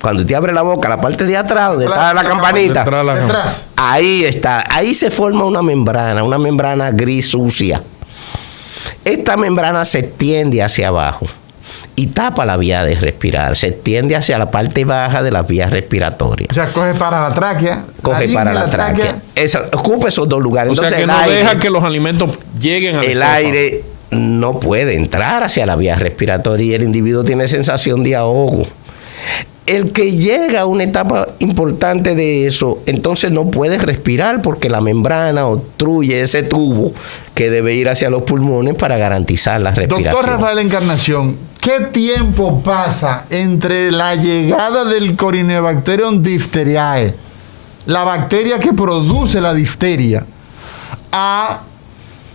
Cuando te abre la boca, la parte de atrás, donde está la campanita, detrás. Ahí está. Ahí se forma una membrana gris sucia. Esta membrana se extiende hacia abajo y tapa la vía de respirar. Se extiende hacia la parte baja de las vías respiratorias. O sea, coge para la tráquea. Coge para la tráquea. Ocupa esos dos lugares. O sea, que no deja que los alimentos lleguen al esófago. Aire no puede entrar hacia la vía respiratoria y el individuo tiene sensación de ahogo. El que llega a una etapa importante de eso, entonces no puede respirar porque la membrana obstruye ese tubo que debe ir hacia los pulmones para garantizar la respiración. Doctor Rafael Encarnación, ¿qué tiempo pasa entre la llegada del Corynebacterium diphtheriae, la bacteria que produce la difteria, a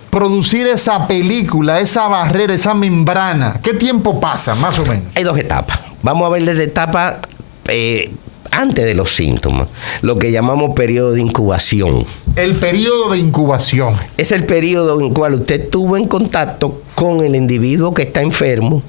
producir esa película, esa barrera, esa membrana? ¿Qué tiempo pasa, más o menos? Hay dos etapas. Vamos a ver desde etapa antes de los síntomas, lo que llamamos periodo de incubación. El periodo de incubación. Es el periodo en el cual usted estuvo en contacto con el individuo que está enfermo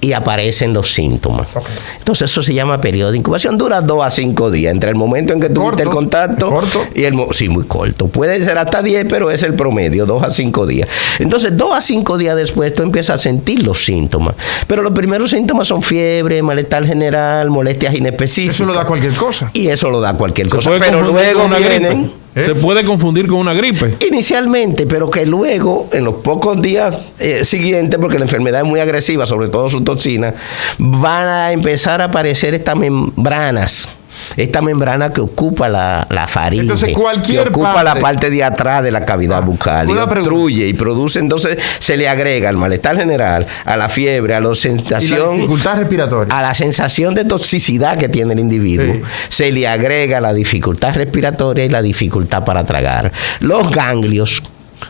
y aparecen los síntomas. Okay. Entonces eso se llama periodo de incubación. Dura 2 a 5 días entre el momento en que tuviste el contacto y sí, muy corto. Puede ser hasta 10, pero es el promedio, 2 a 5 días. Entonces 2 a 5 días después tú empiezas a sentir los síntomas. Pero los primeros síntomas son fiebre, malestar general, molestias inespecíficas. Eso lo da cualquier cosa. Y eso lo da cualquier cosa. Pero luego vienen... Se puede confundir con una gripe. Inicialmente, pero que luego, en los pocos días siguientes, porque la enfermedad es muy agresiva, sobre todo su toxina, van a empezar a aparecer estas membranas esta membrana que ocupa la faringe, Entonces, que ocupa la parte de atrás de la cavidad bucal y obstruye y produce, entonces se le agrega al malestar general, a la fiebre, a la sensación, y la dificultad respiratoria, a la sensación de toxicidad que tiene el individuo, se le agrega la dificultad respiratoria y la dificultad para tragar. Los ganglios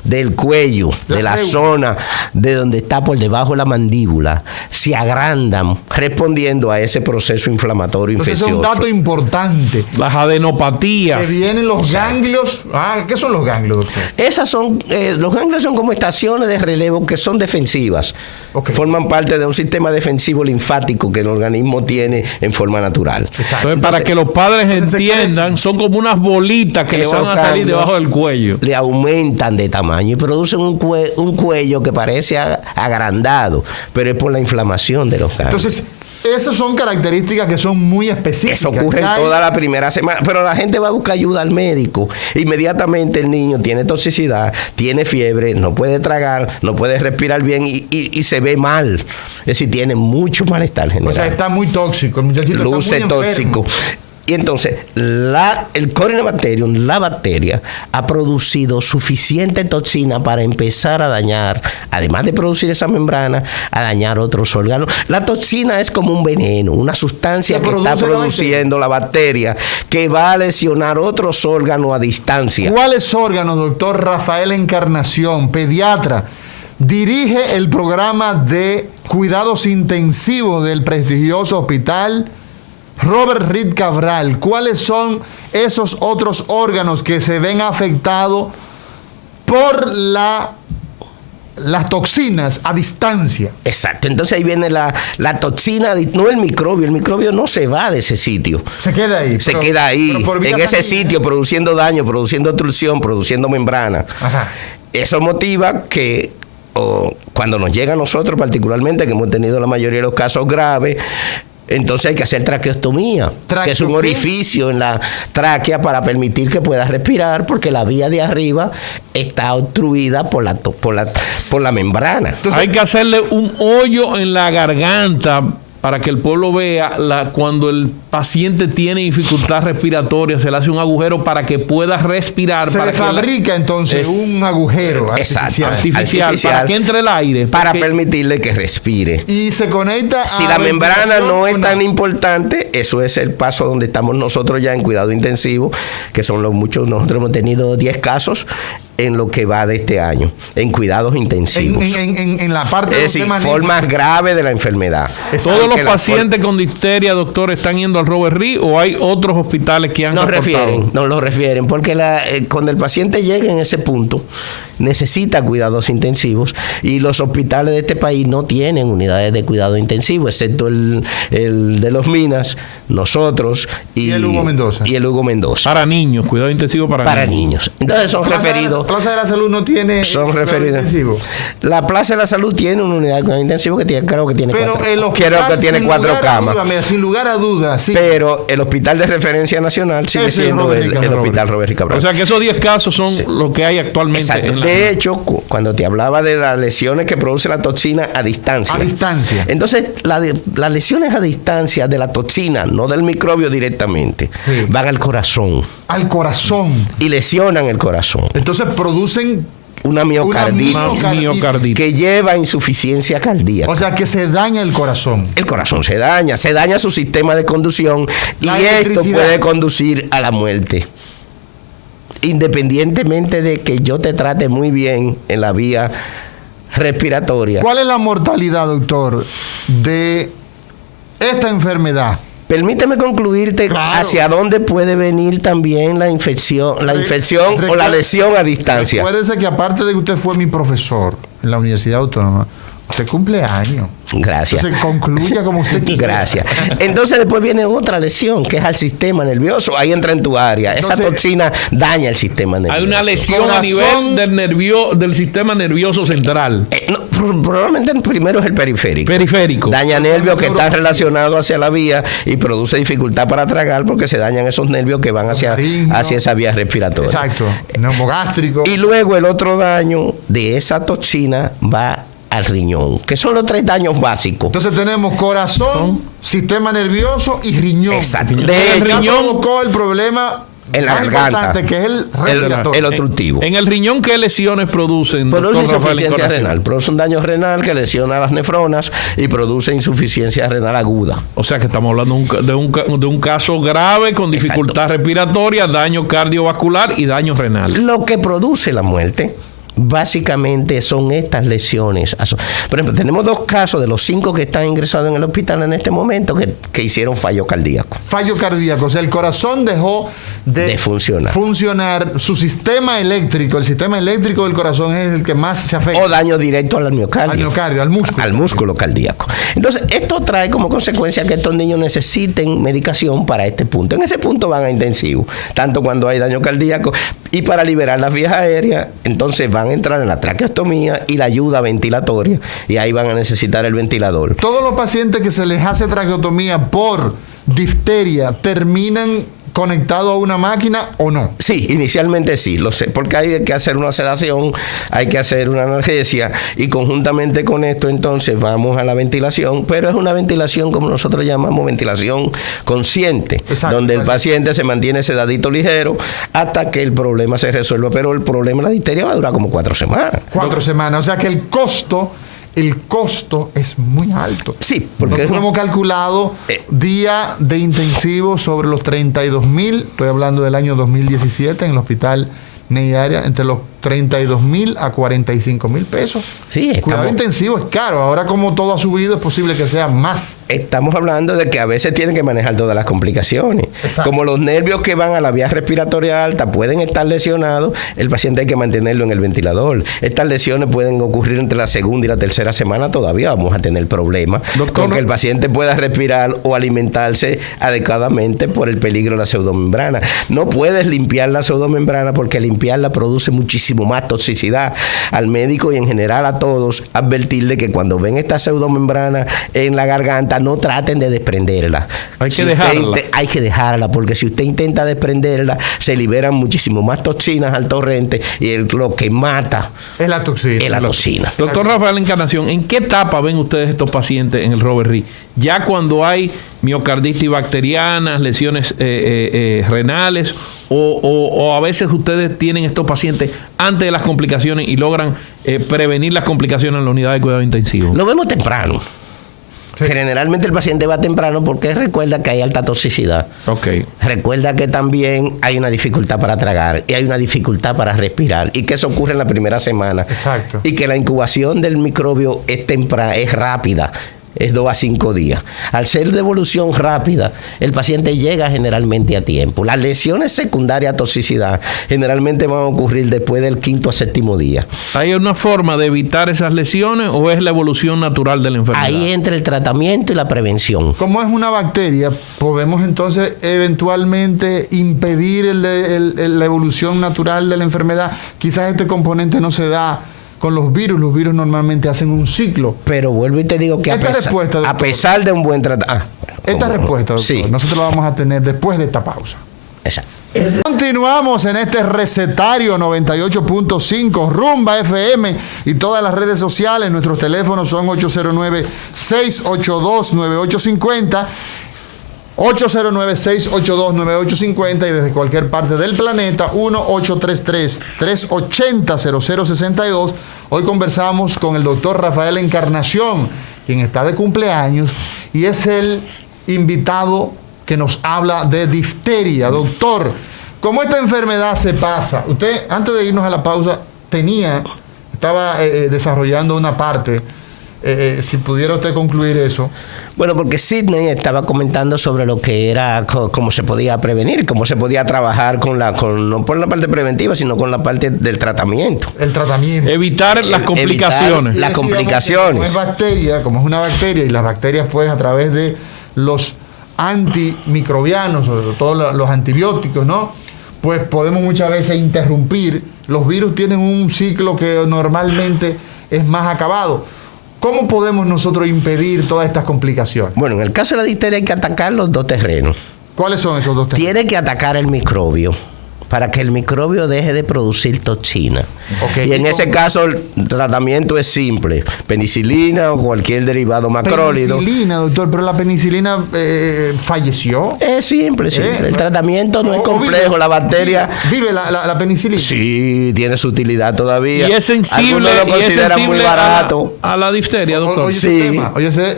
del cuello, de la zona de donde está por debajo de la mandíbula, se agrandan respondiendo a ese proceso inflamatorio infeccioso. Ese es un dato importante. Las adenopatías. Que vienen los ganglios. ¿Qué son los ganglios, doctor? Esas son, los ganglios son como estaciones de relevo que son defensivas. Okay. Forman parte de un sistema defensivo linfático que el organismo tiene en forma natural. Entonces, para que los padres entiendan, son como unas bolitas que le van a salir debajo del cuello. Le aumentan de tamaño y producen un cuello que parece agrandado, pero es por la inflamación de los ganglios. Entonces, esas son características que son muy específicas. Eso ocurre en toda la primera semana, pero la gente va a buscar ayuda al médico. Inmediatamente el niño tiene toxicidad, tiene fiebre, no puede tragar, no puede respirar bien y se ve mal. Es decir, tiene mucho malestar general. O sea, está muy tóxico. El muchachito luce está muy tóxico. Enfermo. Y entonces, el Corynebacterium, la bacteria, ha producido suficiente toxina para empezar a dañar, además de producir esa membrana, a dañar otros órganos. La toxina es como un veneno, una sustancia que está produciendo la bacteria que va a lesionar otros órganos a distancia. ¿Cuáles órganos, doctor Rafael Encarnación, pediatra, dirige el programa de cuidados intensivos del prestigioso hospital Robert Reed Cabral? ¿Cuáles son esos otros órganos que se ven afectados por las toxinas a distancia? Exacto. Entonces ahí viene la toxina, no el microbio no se va de ese sitio. Se queda ahí. Se queda ahí, en ese sitio, produciendo daño, produciendo obstrucción, produciendo membrana. Ajá. Eso motiva que cuando nos llega a nosotros particularmente, que hemos tenido la mayoría de los casos graves, entonces hay que hacer traqueostomía, que es un orificio en la tráquea para permitir que puedas respirar, porque la vía de arriba está obstruida por la membrana. Entonces, hay que hacerle un hoyo en la garganta para que el pueblo vea cuando el paciente tiene dificultad respiratoria, se le hace un agujero para que pueda respirar. Se le fabrica entonces un agujero artificial para que entre el aire. Para permitirle que respire. Y se conecta si la membrana no es tan importante, eso es el paso donde estamos nosotros ya en cuidado intensivo, que son los muchos. Nosotros hemos tenido 10 casos en lo que va de este año, en cuidados intensivos. En la parte de formas graves de la enfermedad. ¿Todos los pacientes con difteria, doctor, están yendo al Robert Reed o hay otros hospitales que han reportado? Nos lo refieren, porque cuando el paciente llega en ese punto, necesita cuidados intensivos y los hospitales de este país no tienen unidades de cuidado intensivo, excepto el de los Minas, nosotros y el Hugo Mendoza. Para niños, cuidado intensivo para niños. Entonces son referidos. ¿La Plaza de la Salud no tiene cuidado intensivo? La Plaza de la Salud tiene una unidad de cuidado intensivo que creo que tiene 4 camas. Sin lugar a dudas, sí. Pero el hospital de referencia nacional sigue siendo el hospital Robert Reed Cabral. O sea que esos 10 casos son lo que hay actualmente. De hecho, cuando te hablaba de las lesiones que produce la toxina a distancia. Entonces, las lesiones a distancia de la toxina, no del microbio directamente, van al corazón. Al corazón. Y lesionan el corazón. Entonces producen una miocarditis que lleva a insuficiencia cardíaca. O sea que se daña el corazón. El corazón se daña su sistema de conducción y esto puede conducir a la muerte. Independientemente de que yo te trate muy bien en la vía respiratoria. ¿Cuál es la mortalidad, doctor, de esta enfermedad? Permíteme concluirte hacia dónde puede venir también la infección o la lesión a distancia. Recuérdese que aparte de que usted fue mi profesor en la Universidad Autónoma, usted cumple años. Gracias. Entonces concluya como usted quiera. Gracias. Entonces después viene otra lesión, que es al sistema nervioso. Ahí entra en tu área. Entonces, esa toxina daña el sistema nervioso. Hay una lesión a nivel del sistema nervioso central. Probablemente el primero es el periférico. Daña nervios que están relacionados hacia la vía y produce dificultad para tragar porque se dañan esos nervios que van hacia esa vía respiratoria. Exacto. Neumogástrico. Y luego el otro daño de esa toxina va al riñón, que son los 3 daños básicos. Entonces tenemos corazón, sistema nervioso y riñón. Exacto. De El riñón provocó el problema en la más garganta, importante, que es el respiratorio. el obstructivo. En el riñón, ¿qué lesiones producen? Produce doctor Rafael insuficiencia Encarnación? renal, produce un daño renal que lesiona las nefronas y produce insuficiencia renal aguda. O sea que estamos hablando de un caso grave con dificultad respiratoria, daño cardiovascular y daño renal. Lo que produce la muerte básicamente son estas lesiones. Por ejemplo, tenemos 2 casos de los 5 que están ingresados en el hospital en este momento que hicieron fallo cardíaco. Fallo cardíaco, o sea, el corazón dejó de funcionar. Su sistema eléctrico, el sistema eléctrico del corazón es el que más se afecta. O daño directo al miocardio. Al miocardio, al músculo. Al músculo cardíaco. Entonces, esto trae como consecuencia que estos niños necesiten medicación para este punto. En ese punto van a intensivo, tanto cuando hay daño cardíaco, y para liberar las vías aéreas, entonces van a entrar en la traqueostomía y la ayuda ventilatoria, y ahí van a necesitar el ventilador. Todos los pacientes que se les hace traqueotomía por difteria terminan conectado a una máquina o no? Sí, inicialmente sí, lo sé, porque hay que hacer una sedación, hay que hacer una analgesia, y conjuntamente con esto entonces vamos a la ventilación, pero es una ventilación como nosotros llamamos ventilación consciente. Exacto, donde el paciente se mantiene sedadito ligero hasta que el problema se resuelva, pero el problema de la difteria va a durar como 4 semanas. 4 semanas, o sea que el costo es muy alto. Sí, porque nosotros hemos calculado día de intensivo sobre los 32,000, estoy hablando del año 2017 en el hospital Ney Arias, entre los 32,000 a 45,000 pesos. Sí, cuidado intensivo es caro. Ahora, como todo ha subido, es posible que sea más. Estamos hablando de que a veces tienen que manejar todas las complicaciones. Exacto. Como los nervios que van a la vía respiratoria alta pueden estar lesionados, el paciente hay que mantenerlo en el ventilador. Estas lesiones pueden ocurrir entre la segunda y la tercera semana, todavía vamos a tener problemas con que el paciente pueda respirar o alimentarse adecuadamente por el peligro de la pseudomembrana. No puedes limpiar la pseudomembrana porque limpiarla produce muchísimo más toxicidad. Al médico y en general a todos, advertirle que cuando ven esta pseudomembrana en la garganta, no traten de desprenderla. Hay que dejarla, porque si usted intenta desprenderla, se liberan muchísimo más toxinas al torrente, y lo que mata es la toxina. Doctor Rafael Encarnación, ¿en qué etapa ven ustedes estos pacientes en el Robert Reed? Ya cuando hay miocarditis bacterianas, lesiones renales, o a veces ustedes tienen estos pacientes antes de las complicaciones y logran prevenir las complicaciones en la unidad de cuidado intensivo. Lo vemos temprano. Sí. Generalmente el paciente va temprano porque recuerda que hay alta toxicidad. Okay. Recuerda que también hay una dificultad para tragar y hay una dificultad para respirar, y que eso ocurre en la primera semana. Exacto. Y que la incubación del microbio es rápida. Es 2 a 5 días. Al ser de evolución rápida, el paciente llega generalmente a tiempo. Las lesiones secundarias a toxicidad generalmente van a ocurrir después del 5º a 7º día. ¿Hay una forma de evitar esas lesiones o es la evolución natural de la enfermedad? Ahí entra el tratamiento y la prevención. Como es una bacteria, podemos entonces eventualmente impedir la evolución natural de la enfermedad. Quizás este componente no se da con los virus. Los virus normalmente hacen un ciclo. Pero vuelvo y te digo que a pesar de un buen tratamiento... Esta respuesta, doctor, sí, nosotros la vamos a tener después de esta pausa. Exacto. Continuamos en este recetario 98.5 Rumba FM y todas las redes sociales. Nuestros teléfonos son 809-682-9850. 809-682-9850 y desde cualquier parte del planeta 1-833-380-0062. Hoy conversamos con el doctor Rafael Encarnación, quien está de cumpleaños y es el invitado que nos habla de difteria. Doctor, ¿cómo esta enfermedad se pasa? Usted, antes de irnos a la pausa, estaba desarrollando una parte. Si pudiera usted concluir eso. Bueno, porque Sidney estaba comentando sobre lo que era, cómo se podía prevenir, cómo se podía trabajar no por la parte preventiva, sino con la parte del tratamiento. El tratamiento. Evitar las complicaciones. Las complicaciones. Como es una bacteria, y las bacterias, pues, a través de los antimicrobianos, sobre todo los antibióticos, ¿no? Pues podemos muchas veces interrumpir. Los virus tienen un ciclo que normalmente es más acabado. ¿Cómo podemos nosotros impedir todas estas complicaciones? Bueno, en el caso de la difteria hay que atacar los 2 terrenos. ¿Cuáles son esos 2 terrenos? Tiene que atacar el microbio. para que el microbio deje de producir toxina. Okay. Y en ese caso el tratamiento es simple, penicilina o cualquier derivado macrólido. Penicilina, doctor, pero la penicilina falleció. Es simple. El tratamiento no es complejo, la bacteria... ¿Vive la penicilina? Sí, tiene su utilidad todavía. Y es sensible, algunos lo consideran muy barato. A la difteria, doctor. Oye, Sí.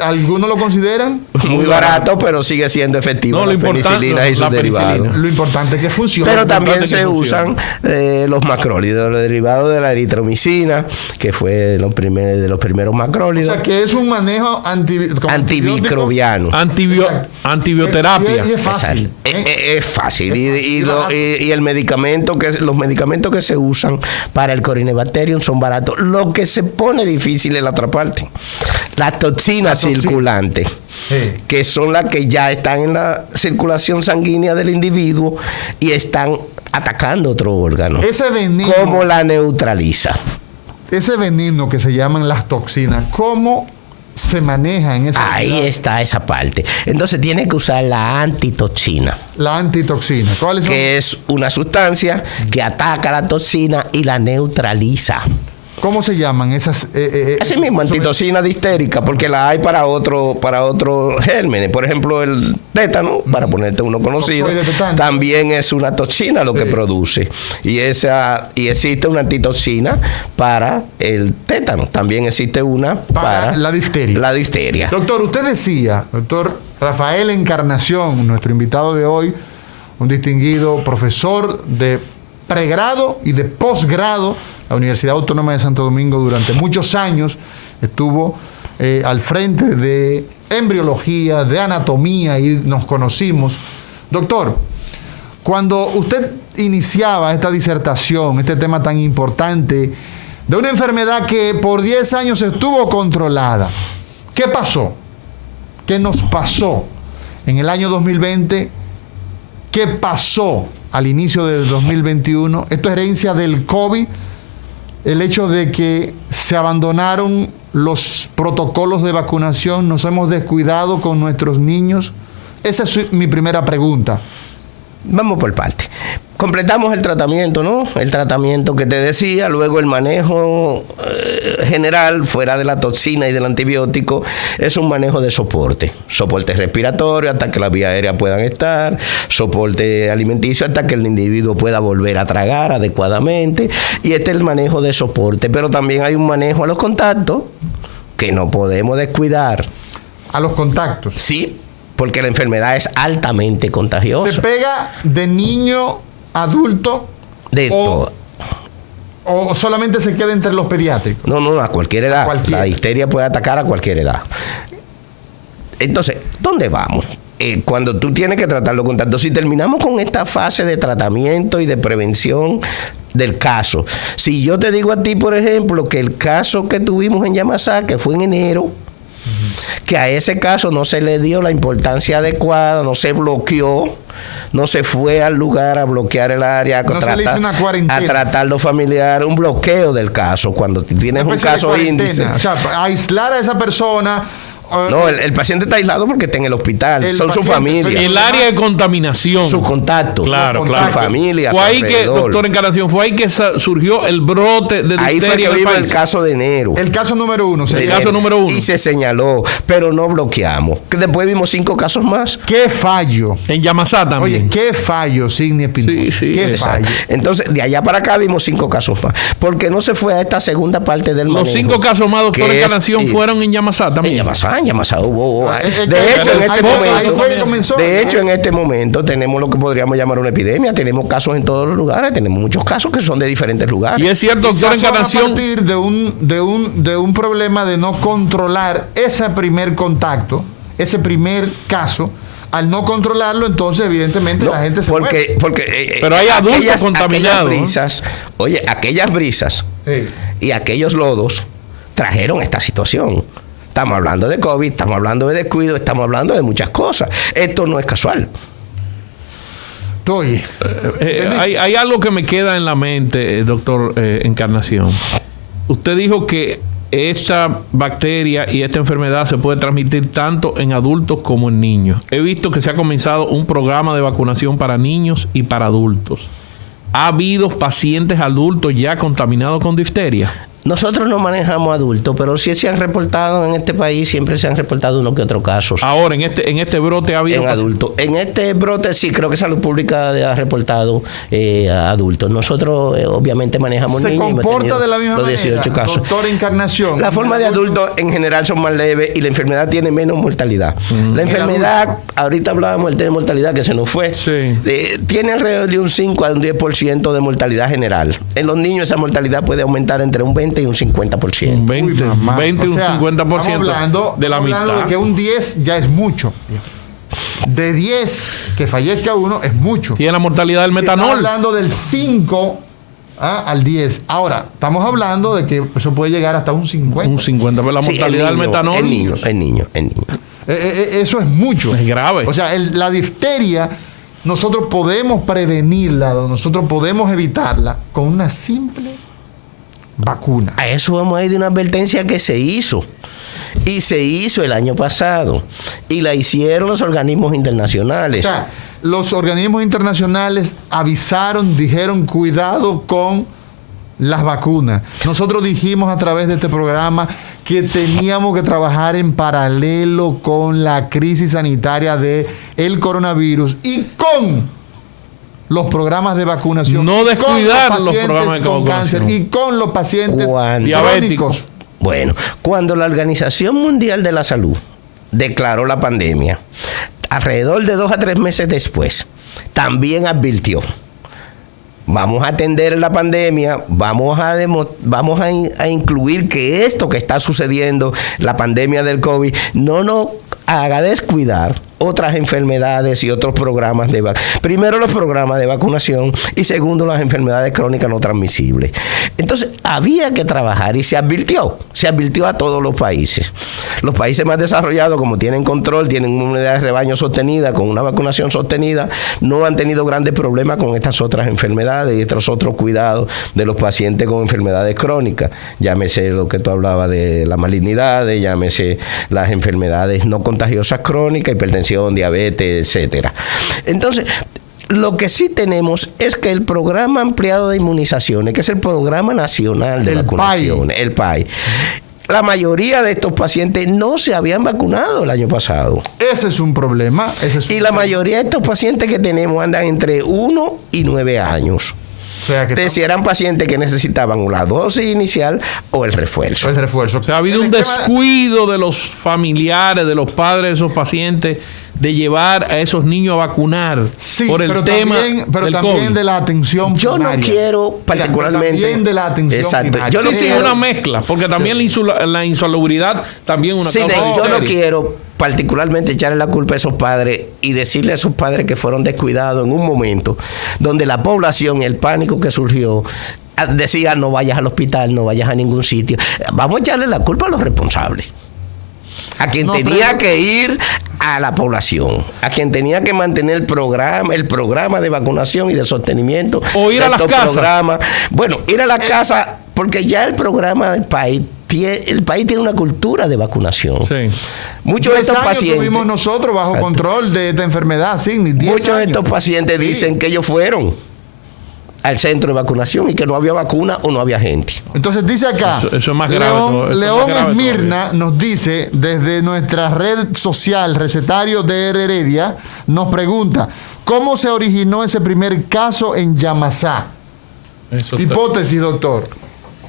¿algunos lo consideran? Muy barato, pero sigue siendo efectivo. No, lo la importante- penicilina y la sus derivados. penicilina. Lo importante es que funcione. Pero también importante que se funcione. usan los macrólidos, los derivados de la eritromicina, que fue de los primeros O macrólidos, sea, que es un manejo antimicrobiano. Antibioterapia. Y es fácil. Es fácil. Y barato. el medicamento los medicamentos que se usan para el Corynebacterium son baratos. Lo que se pone difícil es la otra parte. Las toxinas circulantes. Sí. Que son las que ya están en la circulación sanguínea del individuo y están atacando otro órgano. Ese veneno, ¿Cómo la neutraliza? ese veneno que se llaman las toxinas, ¿cómo se maneja en esa Ahí unidad? está esa parte. Entonces tiene que usar la antitoxina, La antitoxina. ¿Cuáles son? que es una sustancia que ataca la toxina y la neutraliza. ¿Cómo se llaman esas? Así mismo, antitoxina distérica, porque la hay para otros gérmenes. Por ejemplo, el tétano, para ponerte uno conocido, Toxoide tetano. también es una toxina lo que produce. Y existe una antitoxina para el tétano. También existe una Para la difteria. La difteria. Doctor, usted decía, doctor Rafael Encarnación, nuestro invitado de hoy, un distinguido profesor de pregrado y de posgrado, la Universidad Autónoma de Santo Domingo durante muchos años estuvo al frente de embriología, de anatomía y nos conocimos. Doctor, cuando usted iniciaba esta disertación, este tema tan importante, de una enfermedad que por 10 años estuvo controlada, ¿qué pasó? ¿Qué nos pasó en el año 2020? ¿Qué pasó al inicio del 2021? Esto es herencia del COVID, el hecho de que se abandonaron los protocolos de vacunación, nos hemos descuidado con nuestros niños. Esa es mi primera pregunta. Vamos por parte. Completamos el tratamiento, ¿no? El tratamiento que te decía, luego el manejo general, fuera de la toxina y del antibiótico, es un manejo de soporte. Soporte respiratorio hasta que las vías aéreas puedan estar, soporte alimenticio hasta que el individuo pueda volver a tragar adecuadamente. Y este es el manejo de soporte. Pero también hay un manejo a los contactos que no podemos descuidar. A los contactos. Sí, porque la enfermedad es altamente contagiosa. ¿Se pega de niño, adulto? De todo. ¿O solamente se queda entre los pediátricos? No, a cualquier edad. Cualquiera. La histeria puede atacar a cualquier edad. Entonces, ¿dónde vamos? Cuando tú tienes que tratar los contactos, si terminamos con esta fase de tratamiento y de prevención del caso, si yo te digo a ti, por ejemplo, que el caso que tuvimos en Yamasá, que fue en enero, que a ese caso no se le dio la importancia adecuada, no se bloqueó, no se fue al lugar a bloquear el área, No se le hizo una cuarentena. a tratar lo familiar, un bloqueo del caso. Cuando tienes un Especie de caso cuarentena. índice. O sea, aislar a esa persona. No, el paciente está aislado porque está en el hospital, El son su paciente, familia, El área de contaminación. su contacto, Claro, su claro. familia, Fue su ahí que, alrededor. doctor Encarnación, fue ahí que surgió el brote de Ahí fue difteria que en el vimos el país. caso de enero. El caso número 1 El sería. caso número 1. Y se señaló, pero no bloqueamos. Que después vimos 5 casos más. ¿Qué fallo? En Yamasá también. Oye, ¿qué fallo, Sidney Espinosa? Sí, sí, ¿Qué Exacto. fallo? Entonces, de allá para acá vimos 5 casos más. Porque no se fue a esta segunda parte del Los manejo. 5 casos más, doctor que es- Encarnación, fueron en Yamasá también. En Yamasá hubo. Es De que hecho, en ahí este fue- momento. ahí fue que comenzó. De hecho, en este momento tenemos lo que podríamos llamar una epidemia. Tenemos casos en todos los lugares. Tenemos muchos casos que son de diferentes lugares. Y es cierto, doctor Quizás son Encarnación. a partir de un problema de no controlar ese primer contacto, ese primer caso. Al no controlarlo, entonces, evidentemente, No, la gente se muere. porque Pero hay adultos contaminados, Aquellas brisas, aquellas brisas Sí. y aquellos lodos trajeron esta situación. Estamos hablando de COVID, estamos hablando de descuido, estamos hablando de muchas cosas. Esto no es casual. Oye, Hay algo que me queda en la mente, doctor Encarnación. Usted dijo que esta bacteria y esta enfermedad se puede transmitir tanto en adultos como en niños. He visto que se ha comenzado un programa de vacunación para niños y para adultos. ¿ha habido pacientes adultos ya contaminados con difteria? Nosotros no manejamos adultos, pero sí se han reportado en este país, siempre se han reportado unos que otros casos. Ahora, en este brote ha habido... En adultos. En este brote sí, creo que Salud Pública ha reportado a adultos. Nosotros obviamente manejamos ¿Se niños. comporta de la misma los 18 manera, casos. doctora Encarnación? La forma de adultos en general son más leves y la enfermedad tiene menos mortalidad. La enfermedad, ahorita hablábamos del tema de mortalidad que se nos fue, Sí. Tiene alrededor de un 5 a un 10% de mortalidad general. En los niños esa mortalidad puede aumentar entre un 20 y un 50%. Un 20, Uy, mamá. 20 y un O sea, 50% de la estamos hablando mitad. de que un 10 ya es mucho. De 10 que fallezca uno es mucho. Tiene la mortalidad del Si estamos metanol. hablando del 5 al 10. Ahora, estamos hablando de que eso puede llegar hasta un 50. Un 50, pero la Sí, mortalidad del metanol... En niños. Eso es mucho. Es grave. O sea, la difteria, nosotros podemos prevenirla, nosotros podemos evitarla con una simple vacuna. A eso vamos a ir de una advertencia que se hizo. Y se hizo el año pasado. Y la hicieron los organismos O internacionales. sea, los organismos internacionales avisaron, dijeron cuidado con las vacunas. Nosotros dijimos a través de este programa que teníamos que trabajar en paralelo con la crisis sanitaria del coronavirus y con los programas de vacunación. No descuidar con los programas de con vacunación. cáncer y con los pacientes Diabéticos. crónicos. Bueno, cuando la Organización Mundial de la Salud declaró la pandemia, alrededor de 2 a 3 meses después, también advirtió: vamos a atender la pandemia, vamos a incluir que esto que está sucediendo, la pandemia del COVID, no nos haga descuidar otras enfermedades y otros programas de vacunación. Primero, los programas de vacunación y segundo, las enfermedades crónicas no transmisibles. Entonces, había que trabajar y se advirtió a todos los países. Los países más desarrollados, como tienen control, tienen una unidad de rebaño sostenida, con una vacunación sostenida, no han tenido grandes problemas con estas otras enfermedades y estos otros cuidados de los pacientes con enfermedades crónicas. Llámese lo que tú hablabas de la malignidad, llámese las enfermedades no contagiosas crónicas, hipertensión, diabetes, etcétera. Entonces, lo que sí tenemos es que el programa ampliado de inmunizaciones, que es el programa nacional de vacunaciones, el PAI, la mayoría de estos pacientes no se habían vacunado el año pasado. Ese es un problema. Y la mayoría de estos pacientes que tenemos andan entre 1 y 9 años. O sea, que Si eran pacientes que necesitaban la dosis inicial o el refuerzo. el refuerzo. O sea, ha habido un descuido de los familiares, de los padres de esos pacientes, de llevar a esos niños a vacunar por el tema del también COVID. de la atención Yo primaria. no quiero particularmente... También de la atención Exacto. primaria. Yo no Sí, quiero... una mezcla, porque también la insalubridad también es una Sí, causa de yo no difteria. quiero particularmente echarle la culpa a esos padres y decirle a esos padres que fueron descuidados en un momento donde la población, el pánico que surgió, decía: no vayas al hospital, no vayas a ningún sitio. Vamos a echarle la culpa a los responsables. A quien tenía que ir a la población, a quien tenía que mantener el programa de vacunación y de sostenimiento. O ir a las casas. Bueno, ir a la casa, porque ya el programa del país, el país tiene una cultura de vacunación. Sí. Muchos de estos años pacientes tuvimos nosotros bajo control de esta enfermedad, sí, ni 10 Muchos de años. estos pacientes dicen que ellos fueron al centro de vacunación y que no había vacuna o no había gente. Entonces dice acá, Eso es más grave todo, eso es León más grave Esmirna nos dice desde nuestra red social Recetario DR Heredia, nos pregunta: ¿cómo se originó ese primer caso en Yamasá? Eso está- Hipótesis, doctor.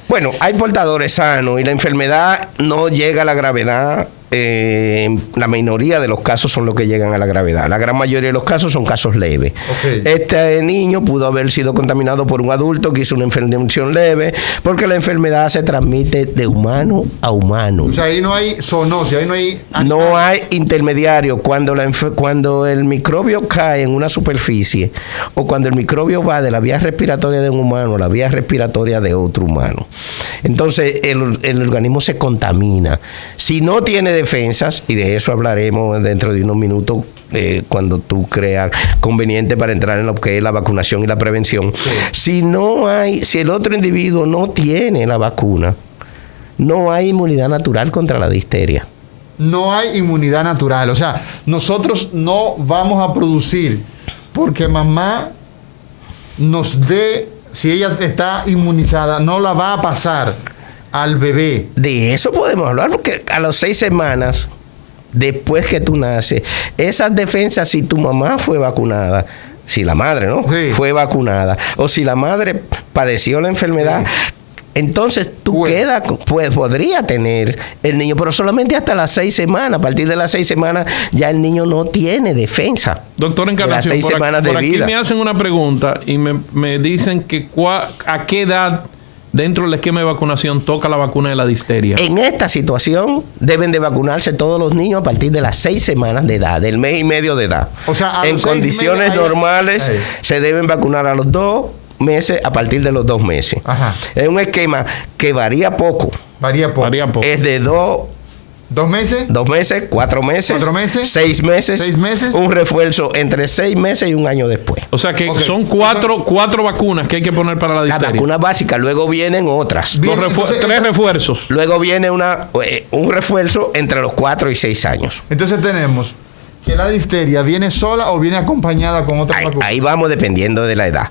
Bueno, hay portadores sanos y la enfermedad no llega a la gravedad. La minoría de los casos son los que llegan a la gravedad. La gran mayoría de los casos son casos leves. Okay. Este niño pudo haber sido contaminado por un adulto que hizo una infección leve, porque la enfermedad se transmite de humano a humano. O sea, ahí no hay zoonosis, ahí no hay... No hay intermediario. Cuando el microbio cae en una superficie o cuando el microbio va de la vía respiratoria de un humano a la vía respiratoria de otro humano, entonces el organismo se contamina. Si no tiene defensas, y de eso hablaremos dentro de unos minutos, cuando tú creas conveniente para entrar en lo que es la vacunación y la prevención. Sí. Si el otro individuo no tiene la vacuna, no hay inmunidad natural contra la difteria. No hay inmunidad natural. O sea, nosotros no vamos a producir porque mamá nos dé, si ella está inmunizada, no la va a pasar al bebé? De eso podemos hablar, porque a las 6 semanas, después que tú naces, esas defensas, si tu mamá fue vacunada, si la madre, ¿no? Sí. Fue vacunada, o si la madre padeció la enfermedad, entonces tú podría tener el niño, pero solamente hasta las 6 semanas. A partir de las 6 semanas ya el niño no tiene defensa. Doctor Encarnación, de las 6 semanas de aquí vida. me hacen una pregunta y me dicen que a qué edad dentro del esquema de vacunación toca la vacuna de la difteria. En esta situación deben de vacunarse todos los niños a partir de las 6 semanas de edad, del mes y medio de edad. O sea, a en los 6 condiciones meses, normales se deben vacunar a los 2 meses a partir de los 2 meses. Ajá. Es un esquema que varía poco. Varía poco. Es de 2 ¿2 meses? 2 meses, 4 meses, 4 meses, 6 meses, 6 meses, un refuerzo entre 6 meses y un año después. O sea que son cuatro vacunas que hay que poner para la La difteria. vacuna básica, luego vienen otras. Bien, Tres entonces, refuerzos. Luego viene un refuerzo entre los 4 y 6 años. Entonces tenemos que la difteria viene sola o viene acompañada con otra vacuna. Ahí vamos dependiendo de la edad.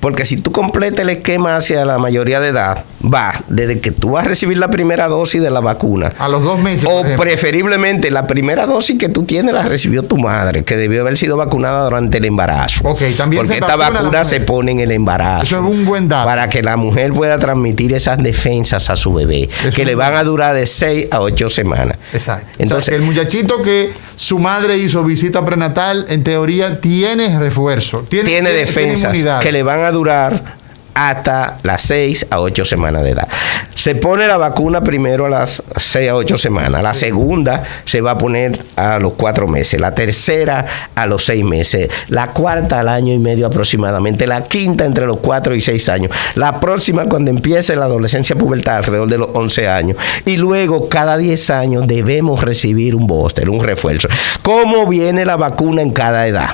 Porque si tú completas el esquema hacia la mayoría de edad, va desde que tú vas a recibir la primera dosis de la vacuna. A los 2 meses. O por ejemplo. preferiblemente la primera dosis que tú tienes la recibió tu madre, que debió haber sido vacunada durante el embarazo. Ok, también porque se esta vacuna la vacuna mujer. se pone en el embarazo. Eso es un buen dato. Para que la mujer pueda transmitir esas defensas a su bebé, Es que un le buen van a durar de 6 a 8 semanas. Exacto. Entonces, O sea, que el muchachito que su madre hizo visita prenatal, en teoría tiene refuerzo. tiene defensas inmunidad. que le van a durar hasta las 6 a 8 semanas de edad. Se pone la vacuna primero a las 6 a 8 semanas. La segunda se va a poner a los 4 meses. La tercera a los 6 meses. La cuarta al año y medio aproximadamente. La quinta entre los 4 y 6 años. La próxima cuando empiece la adolescencia pubertal alrededor de los 11 años. Y luego cada 10 años debemos recibir un booster, un refuerzo. ¿Cómo viene la vacuna en cada edad?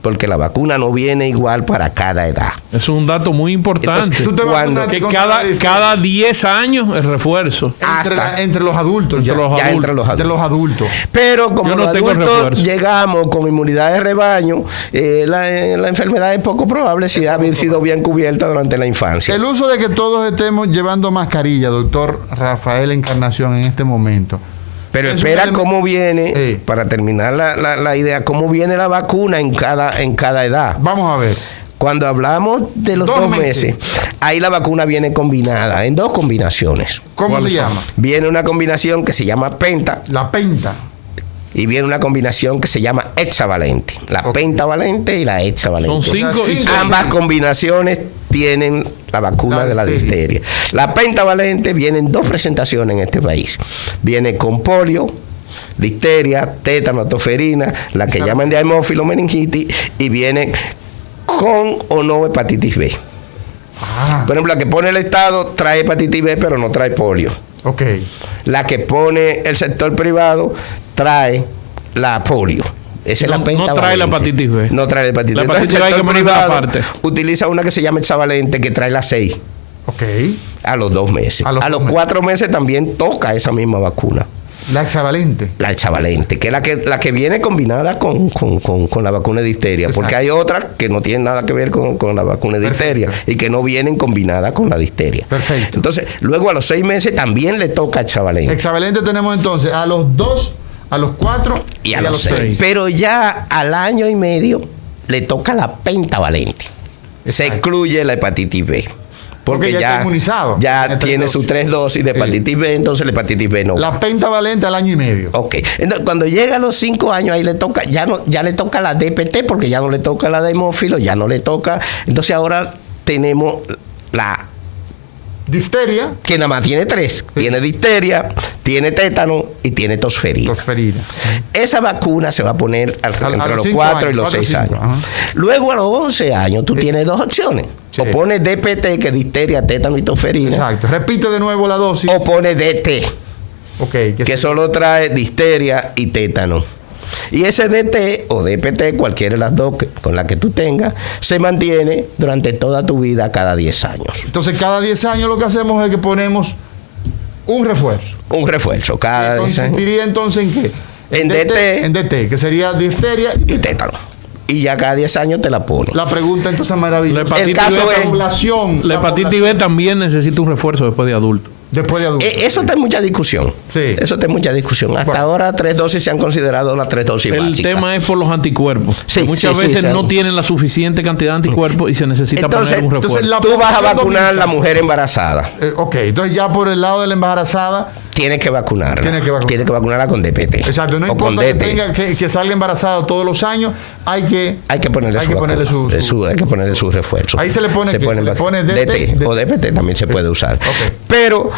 Porque la vacuna no viene igual para cada edad. Eso es un dato muy importante. Entonces, Tú te cuando- vacunaste Que contra la difteria cada 10 años el refuerzo. entre los adultos. Entre los ya adultos. entre los Entre adultos. los adultos. Pero como Yo no los tengo adultos refuerzo. llegamos con inmunidad de rebaño, la enfermedad es poco probable si ha sido bien cubierta durante la infancia. El uso de que todos estemos llevando mascarilla, doctor Rafael Encarnación, en este momento. Pero Es un espera elemento- cómo viene, Sí. para terminar la idea, cómo viene la vacuna en cada edad. Vamos a ver. Cuando hablamos de los 2 2 meses, ahí la vacuna viene combinada en 2 combinaciones. ¿Cómo se ¿Cuáles son? llama? Viene una combinación que se llama penta La penta. y viene una combinación que se llama hexavalente. La Ok. pentavalente y la hexavalente. Son 5 y Cinco. 6. Ambas combinaciones tienen la vacuna La de la difteria. difteria. La pentavalente viene en 2 presentaciones en este país. Viene con polio, difteria, tétano, toferina, la que Exacto. llaman de hemófilo meningitis, y viene con o no hepatitis B. Ah, Por ejemplo, la que pone el Estado trae hepatitis B, pero no trae polio. ok. La que pone el sector privado trae la polio. Esa es No- la pentavalente. no trae la hepatitis B. No trae la hepatitis La B. Entonces, hepatitis B hay el que sector ponerla privado aparte. utiliza una que se llama hexavalente, que trae la 6 Ok. a los 2 meses. A los A 2 los meses. 4 meses también toca esa misma vacuna. La hexavalente. La hexavalente, que es la que viene combinada con la vacuna de difteria. Exacto. Porque hay otras que no tienen nada que ver con la vacuna de difteria Perfecto. y que no vienen combinadas con la difteria. Perfecto. Entonces, luego a los 6 meses también le toca hexavalente. Hexavalente tenemos entonces a los 2, a los 4 Y a los 6. 6. Pero ya al año y medio le toca la pentavalente. Se Exacto. excluye la hepatitis B. Porque ya está inmunizado. Ya Tiene 3 tiene dosis. sus 3 dosis de Sí. hepatitis B, entonces la hepatitis B no. La pentavalente al año y medio. Ok. Entonces, cuando llega a los 5 años, ahí le toca, ya le toca la DPT, porque ya no le toca la de hemófilo, ya no le toca. Entonces ahora tenemos la Difteria, que nada más tiene 3. Tiene difteria, tiene tétano y tiene tosferina. tosferina. Esa vacuna se va a poner a entre los los 5 4 años, y los 4 o 6 5, años. ajá. Luego a los 11 años tú tienes 2 opciones. Sí. O pones DPT, que es difteria, tétano y tosferina. Exacto. Repite de nuevo la dosis. O pones DT, Ok. que solo trae difteria y tétano. Y ese DT o DPT, cualquiera de las dos con la que tú tengas, se mantiene durante toda tu vida cada 10 años. Entonces, cada 10 años lo que hacemos es que ponemos un refuerzo. Un refuerzo cada 10 años. ¿Consistiría entonces en qué? En DT. En DT, que sería difteria Y tétano. y ya cada 10 años te la ponen. La pregunta entonces es maravillosa. El caso la es- población. La hepatitis B también necesita un refuerzo después de adulto. Después de adulto. Eso está en mucha discusión. Sí. Eso está en mucha discusión. Hasta Bueno. ahora 3 dosis se han considerado las 3 dosis El básicas. tema es por los anticuerpos. Sí, Que muchas sí, sí, veces o sea, no tienen la suficiente cantidad de anticuerpos y se necesita Entonces- poner un refuerzo. entonces la Tú vas a población vacunar a la dominicana. mujer embarazada. Ok, entonces ya por el lado de la embarazada, Tienes que vacunarla. Tiene que vacunarla. Tienes que vacunarla con DPT. exacto, no o con importa que, DT. que salga embarazada todos los años, hay que Hay que ponerle su refuerzo. Ahí se le pone, ¿qué? Se le pone DT, o DPT también se puede usar. Ok. Pero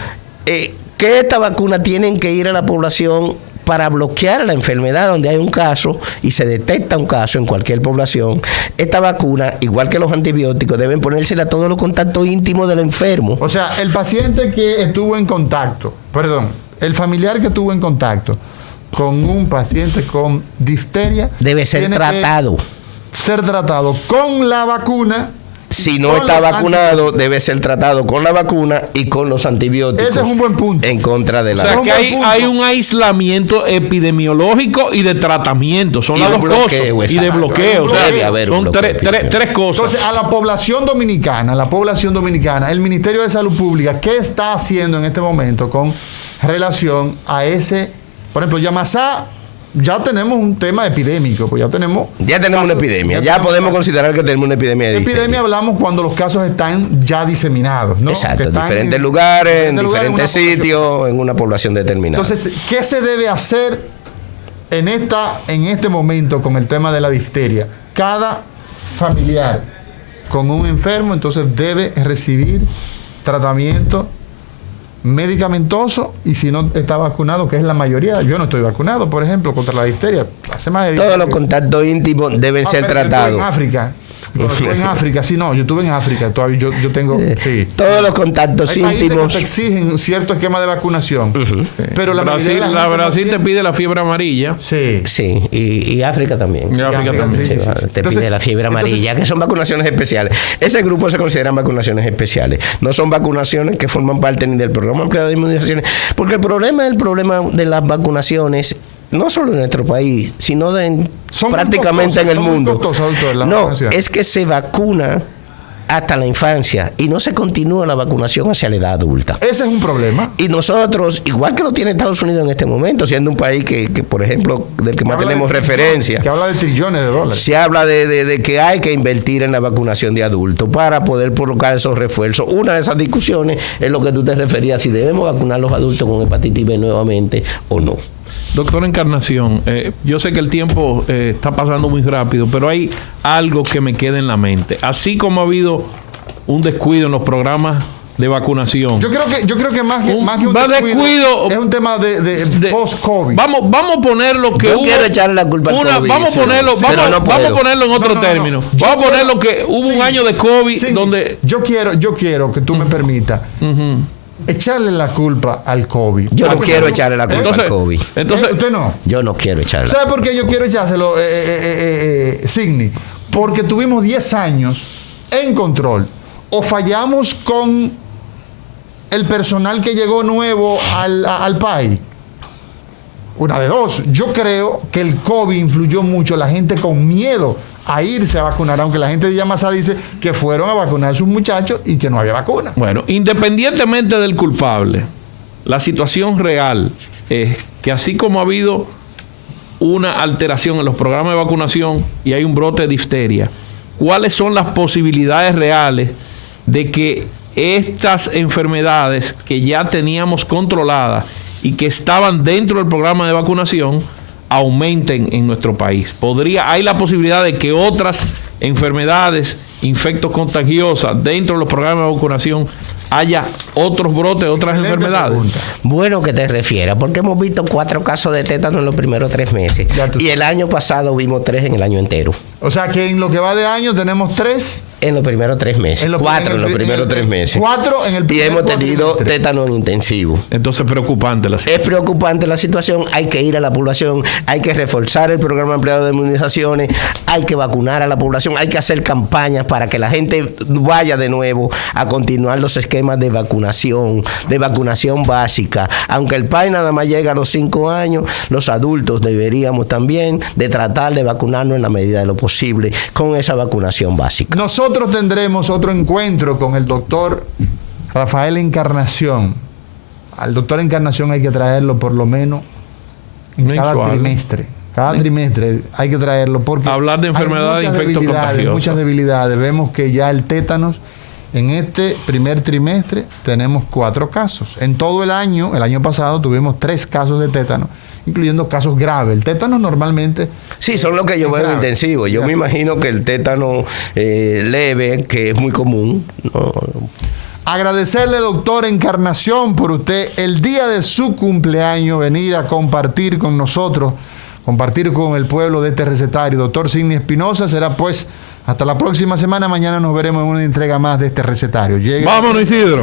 que esta vacuna tienen que ir a la población para bloquear la enfermedad donde hay un caso y se detecta un caso en cualquier población. Esta vacuna, igual que los antibióticos, deben ponérsela a todos los contactos íntimos del enfermo. O sea, el paciente que estuvo en contacto, el familiar que estuvo en contacto con un paciente con difteria Debe ser tiene tratado. que ser tratado con la vacuna. Si no con está los vacunado, debe ser tratado con la vacuna y con los antibióticos. Ese es un buen punto. En contra de O la sea un que buen punto. hay un aislamiento epidemiológico y de tratamiento. Son Y las de dos bloqueo, cosas. Y de exacto. bloqueo. O sea, Debe haber un son bloqueo tres cosas. Entonces, a la población dominicana, el Ministerio de Salud Pública, ¿qué está haciendo en este momento con relación a ese, por ejemplo, Yamasá? Ya tenemos un tema epidémico, pues ya tenemos una epidemia. Ya tenemos podemos casos. considerar que tenemos una epidemia de Epidemia difteria. hablamos cuando los casos están ya diseminados, ¿no? Exacto, Que en están diferentes lugares, en diferentes lugares, en una diferentes sitios, en una población determinada. Entonces, ¿qué se debe hacer en este momento con el tema de la difteria? Cada familiar con un enfermo, entonces debe recibir tratamiento medicamentoso, y si no está vacunado, que es la mayoría, yo no estoy vacunado, por ejemplo, contra la difteria. Hace más de 10 Todos los años. contactos íntimos deben ser Pero yo estuve tratados. en África. Cuando estuve en África, sí, no, yo estuve en África, todavía yo tengo, sí. Todos los contactos Hay países que íntimos. te exigen cierto esquema de vacunación, pero la mayoría de la gente no Brasil te tiene. pide la fiebre amarilla. Sí. Sí, y África también. Y África también. sí, sí, sí. Te Entonces- pide la fiebre amarilla, entonces- que son vacunaciones especiales. Ese grupo se consideran vacunaciones especiales. No son vacunaciones que forman parte ni del programa ampliado de inmunizaciones. Porque el problema de las vacunaciones, no solo en nuestro país, sino Son muy prácticamente costosas, en el son muy mundo. costosas, doctor, las No, vacunaciones. es que se vacuna hasta la infancia y no se continúa la vacunación hacia la edad adulta. Ese es un problema. Y nosotros, igual que lo tiene Estados Unidos en este momento, siendo un país que por ejemplo, del que más habla tenemos de referencia, que habla de trillones de dólares. se habla de que hay que invertir en la vacunación de adultos para poder colocar esos refuerzos. Una de esas discusiones es lo que tú te referías, si debemos vacunar a los adultos con hepatitis B nuevamente o no. Doctora Encarnación, yo sé que el tiempo está pasando muy rápido, pero hay algo que me queda en la mente. Así como ha habido un descuido en los programas de vacunación. Yo creo que más que un más descuido, es un tema de post-COVID. Vamos a poner lo que Yo quiero echarle la culpa al COVID, vamos a sí, ponerlo, sí, vamos, pero no vamos a puedo. ponerlo en otro No. término. Yo Vamos a poner quiero- lo que hubo un sí, año de COVID sí, donde yo quiero que tú me permitas echarle la culpa al COVID. Yo no Porque quiero tú- echarle la culpa entonces, al COVID. entonces usted no. Yo no quiero echarle. ¿Sabe por qué yo quiero echárselo, Signi? Porque tuvimos 10 años en control. O fallamos con el personal que llegó nuevo al país. Una de dos. Yo creo que el COVID influyó mucho, la gente con miedo a irse a vacunar, aunque la gente de Yamasá dice que fueron a vacunar a sus muchachos y que no había vacuna. Bueno, independientemente del culpable, la situación real es que así como ha habido una alteración en los programas de vacunación y hay un brote de difteria, ¿cuáles son las posibilidades reales de que estas enfermedades que ya teníamos controladas y que estaban dentro del programa de vacunación aumenten en nuestro país? Hay la posibilidad de que otras enfermedades, infectos contagiosas dentro de los programas de vacunación haya otros brotes, otras Excelente enfermedades. pregunta. Bueno que te refieras, porque hemos visto 4 casos de tétano en los primeros 3 meses. Ya tú Y el año pasado vimos 3 en el año entero. O sea que en lo que va de año tenemos 3 En los primeros 3 meses. 4 en los primeros 3 meses. 4 en el primer Y hemos tenido cuatrimestre. tétano en intensivo. Entonces es preocupante la situación. Es preocupante la situación, hay que ir a la población, hay que reforzar el programa empleado de inmunizaciones, hay que vacunar a la población, hay que hacer campañas para que la gente vaya de nuevo a continuar los esquemas de vacunación básica. Aunque el país nada más llega a los 5 años, los adultos deberíamos también de tratar de vacunarnos en la medida de lo posible con esa vacunación básica. Nosotros tendremos otro encuentro con el doctor Rafael Encarnación. Al doctor Encarnación hay que traerlo por lo menos en cada Mensual. trimestre. Cada trimestre hay que traerlo porque Hablar de enfermedades, hay muchas infectos debilidades, contagiosos. muchas debilidades. Vemos que ya el tétanos en este primer trimestre tenemos 4 casos. En todo el año pasado tuvimos 3 casos de tétano, incluyendo casos graves. El tétano normalmente... Sí, son los que yo veo en intensivo. Yo me imagino que el tétano leve, que es muy común, ¿no? Agradecerle, doctor Encarnación, por usted el día de su cumpleaños venir a compartir con nosotros, compartir con el pueblo de este recetario. Doctor Sidney Espinosa, será pues hasta la próxima semana. Mañana nos veremos en una entrega más de este recetario. Vámonos, Isidro.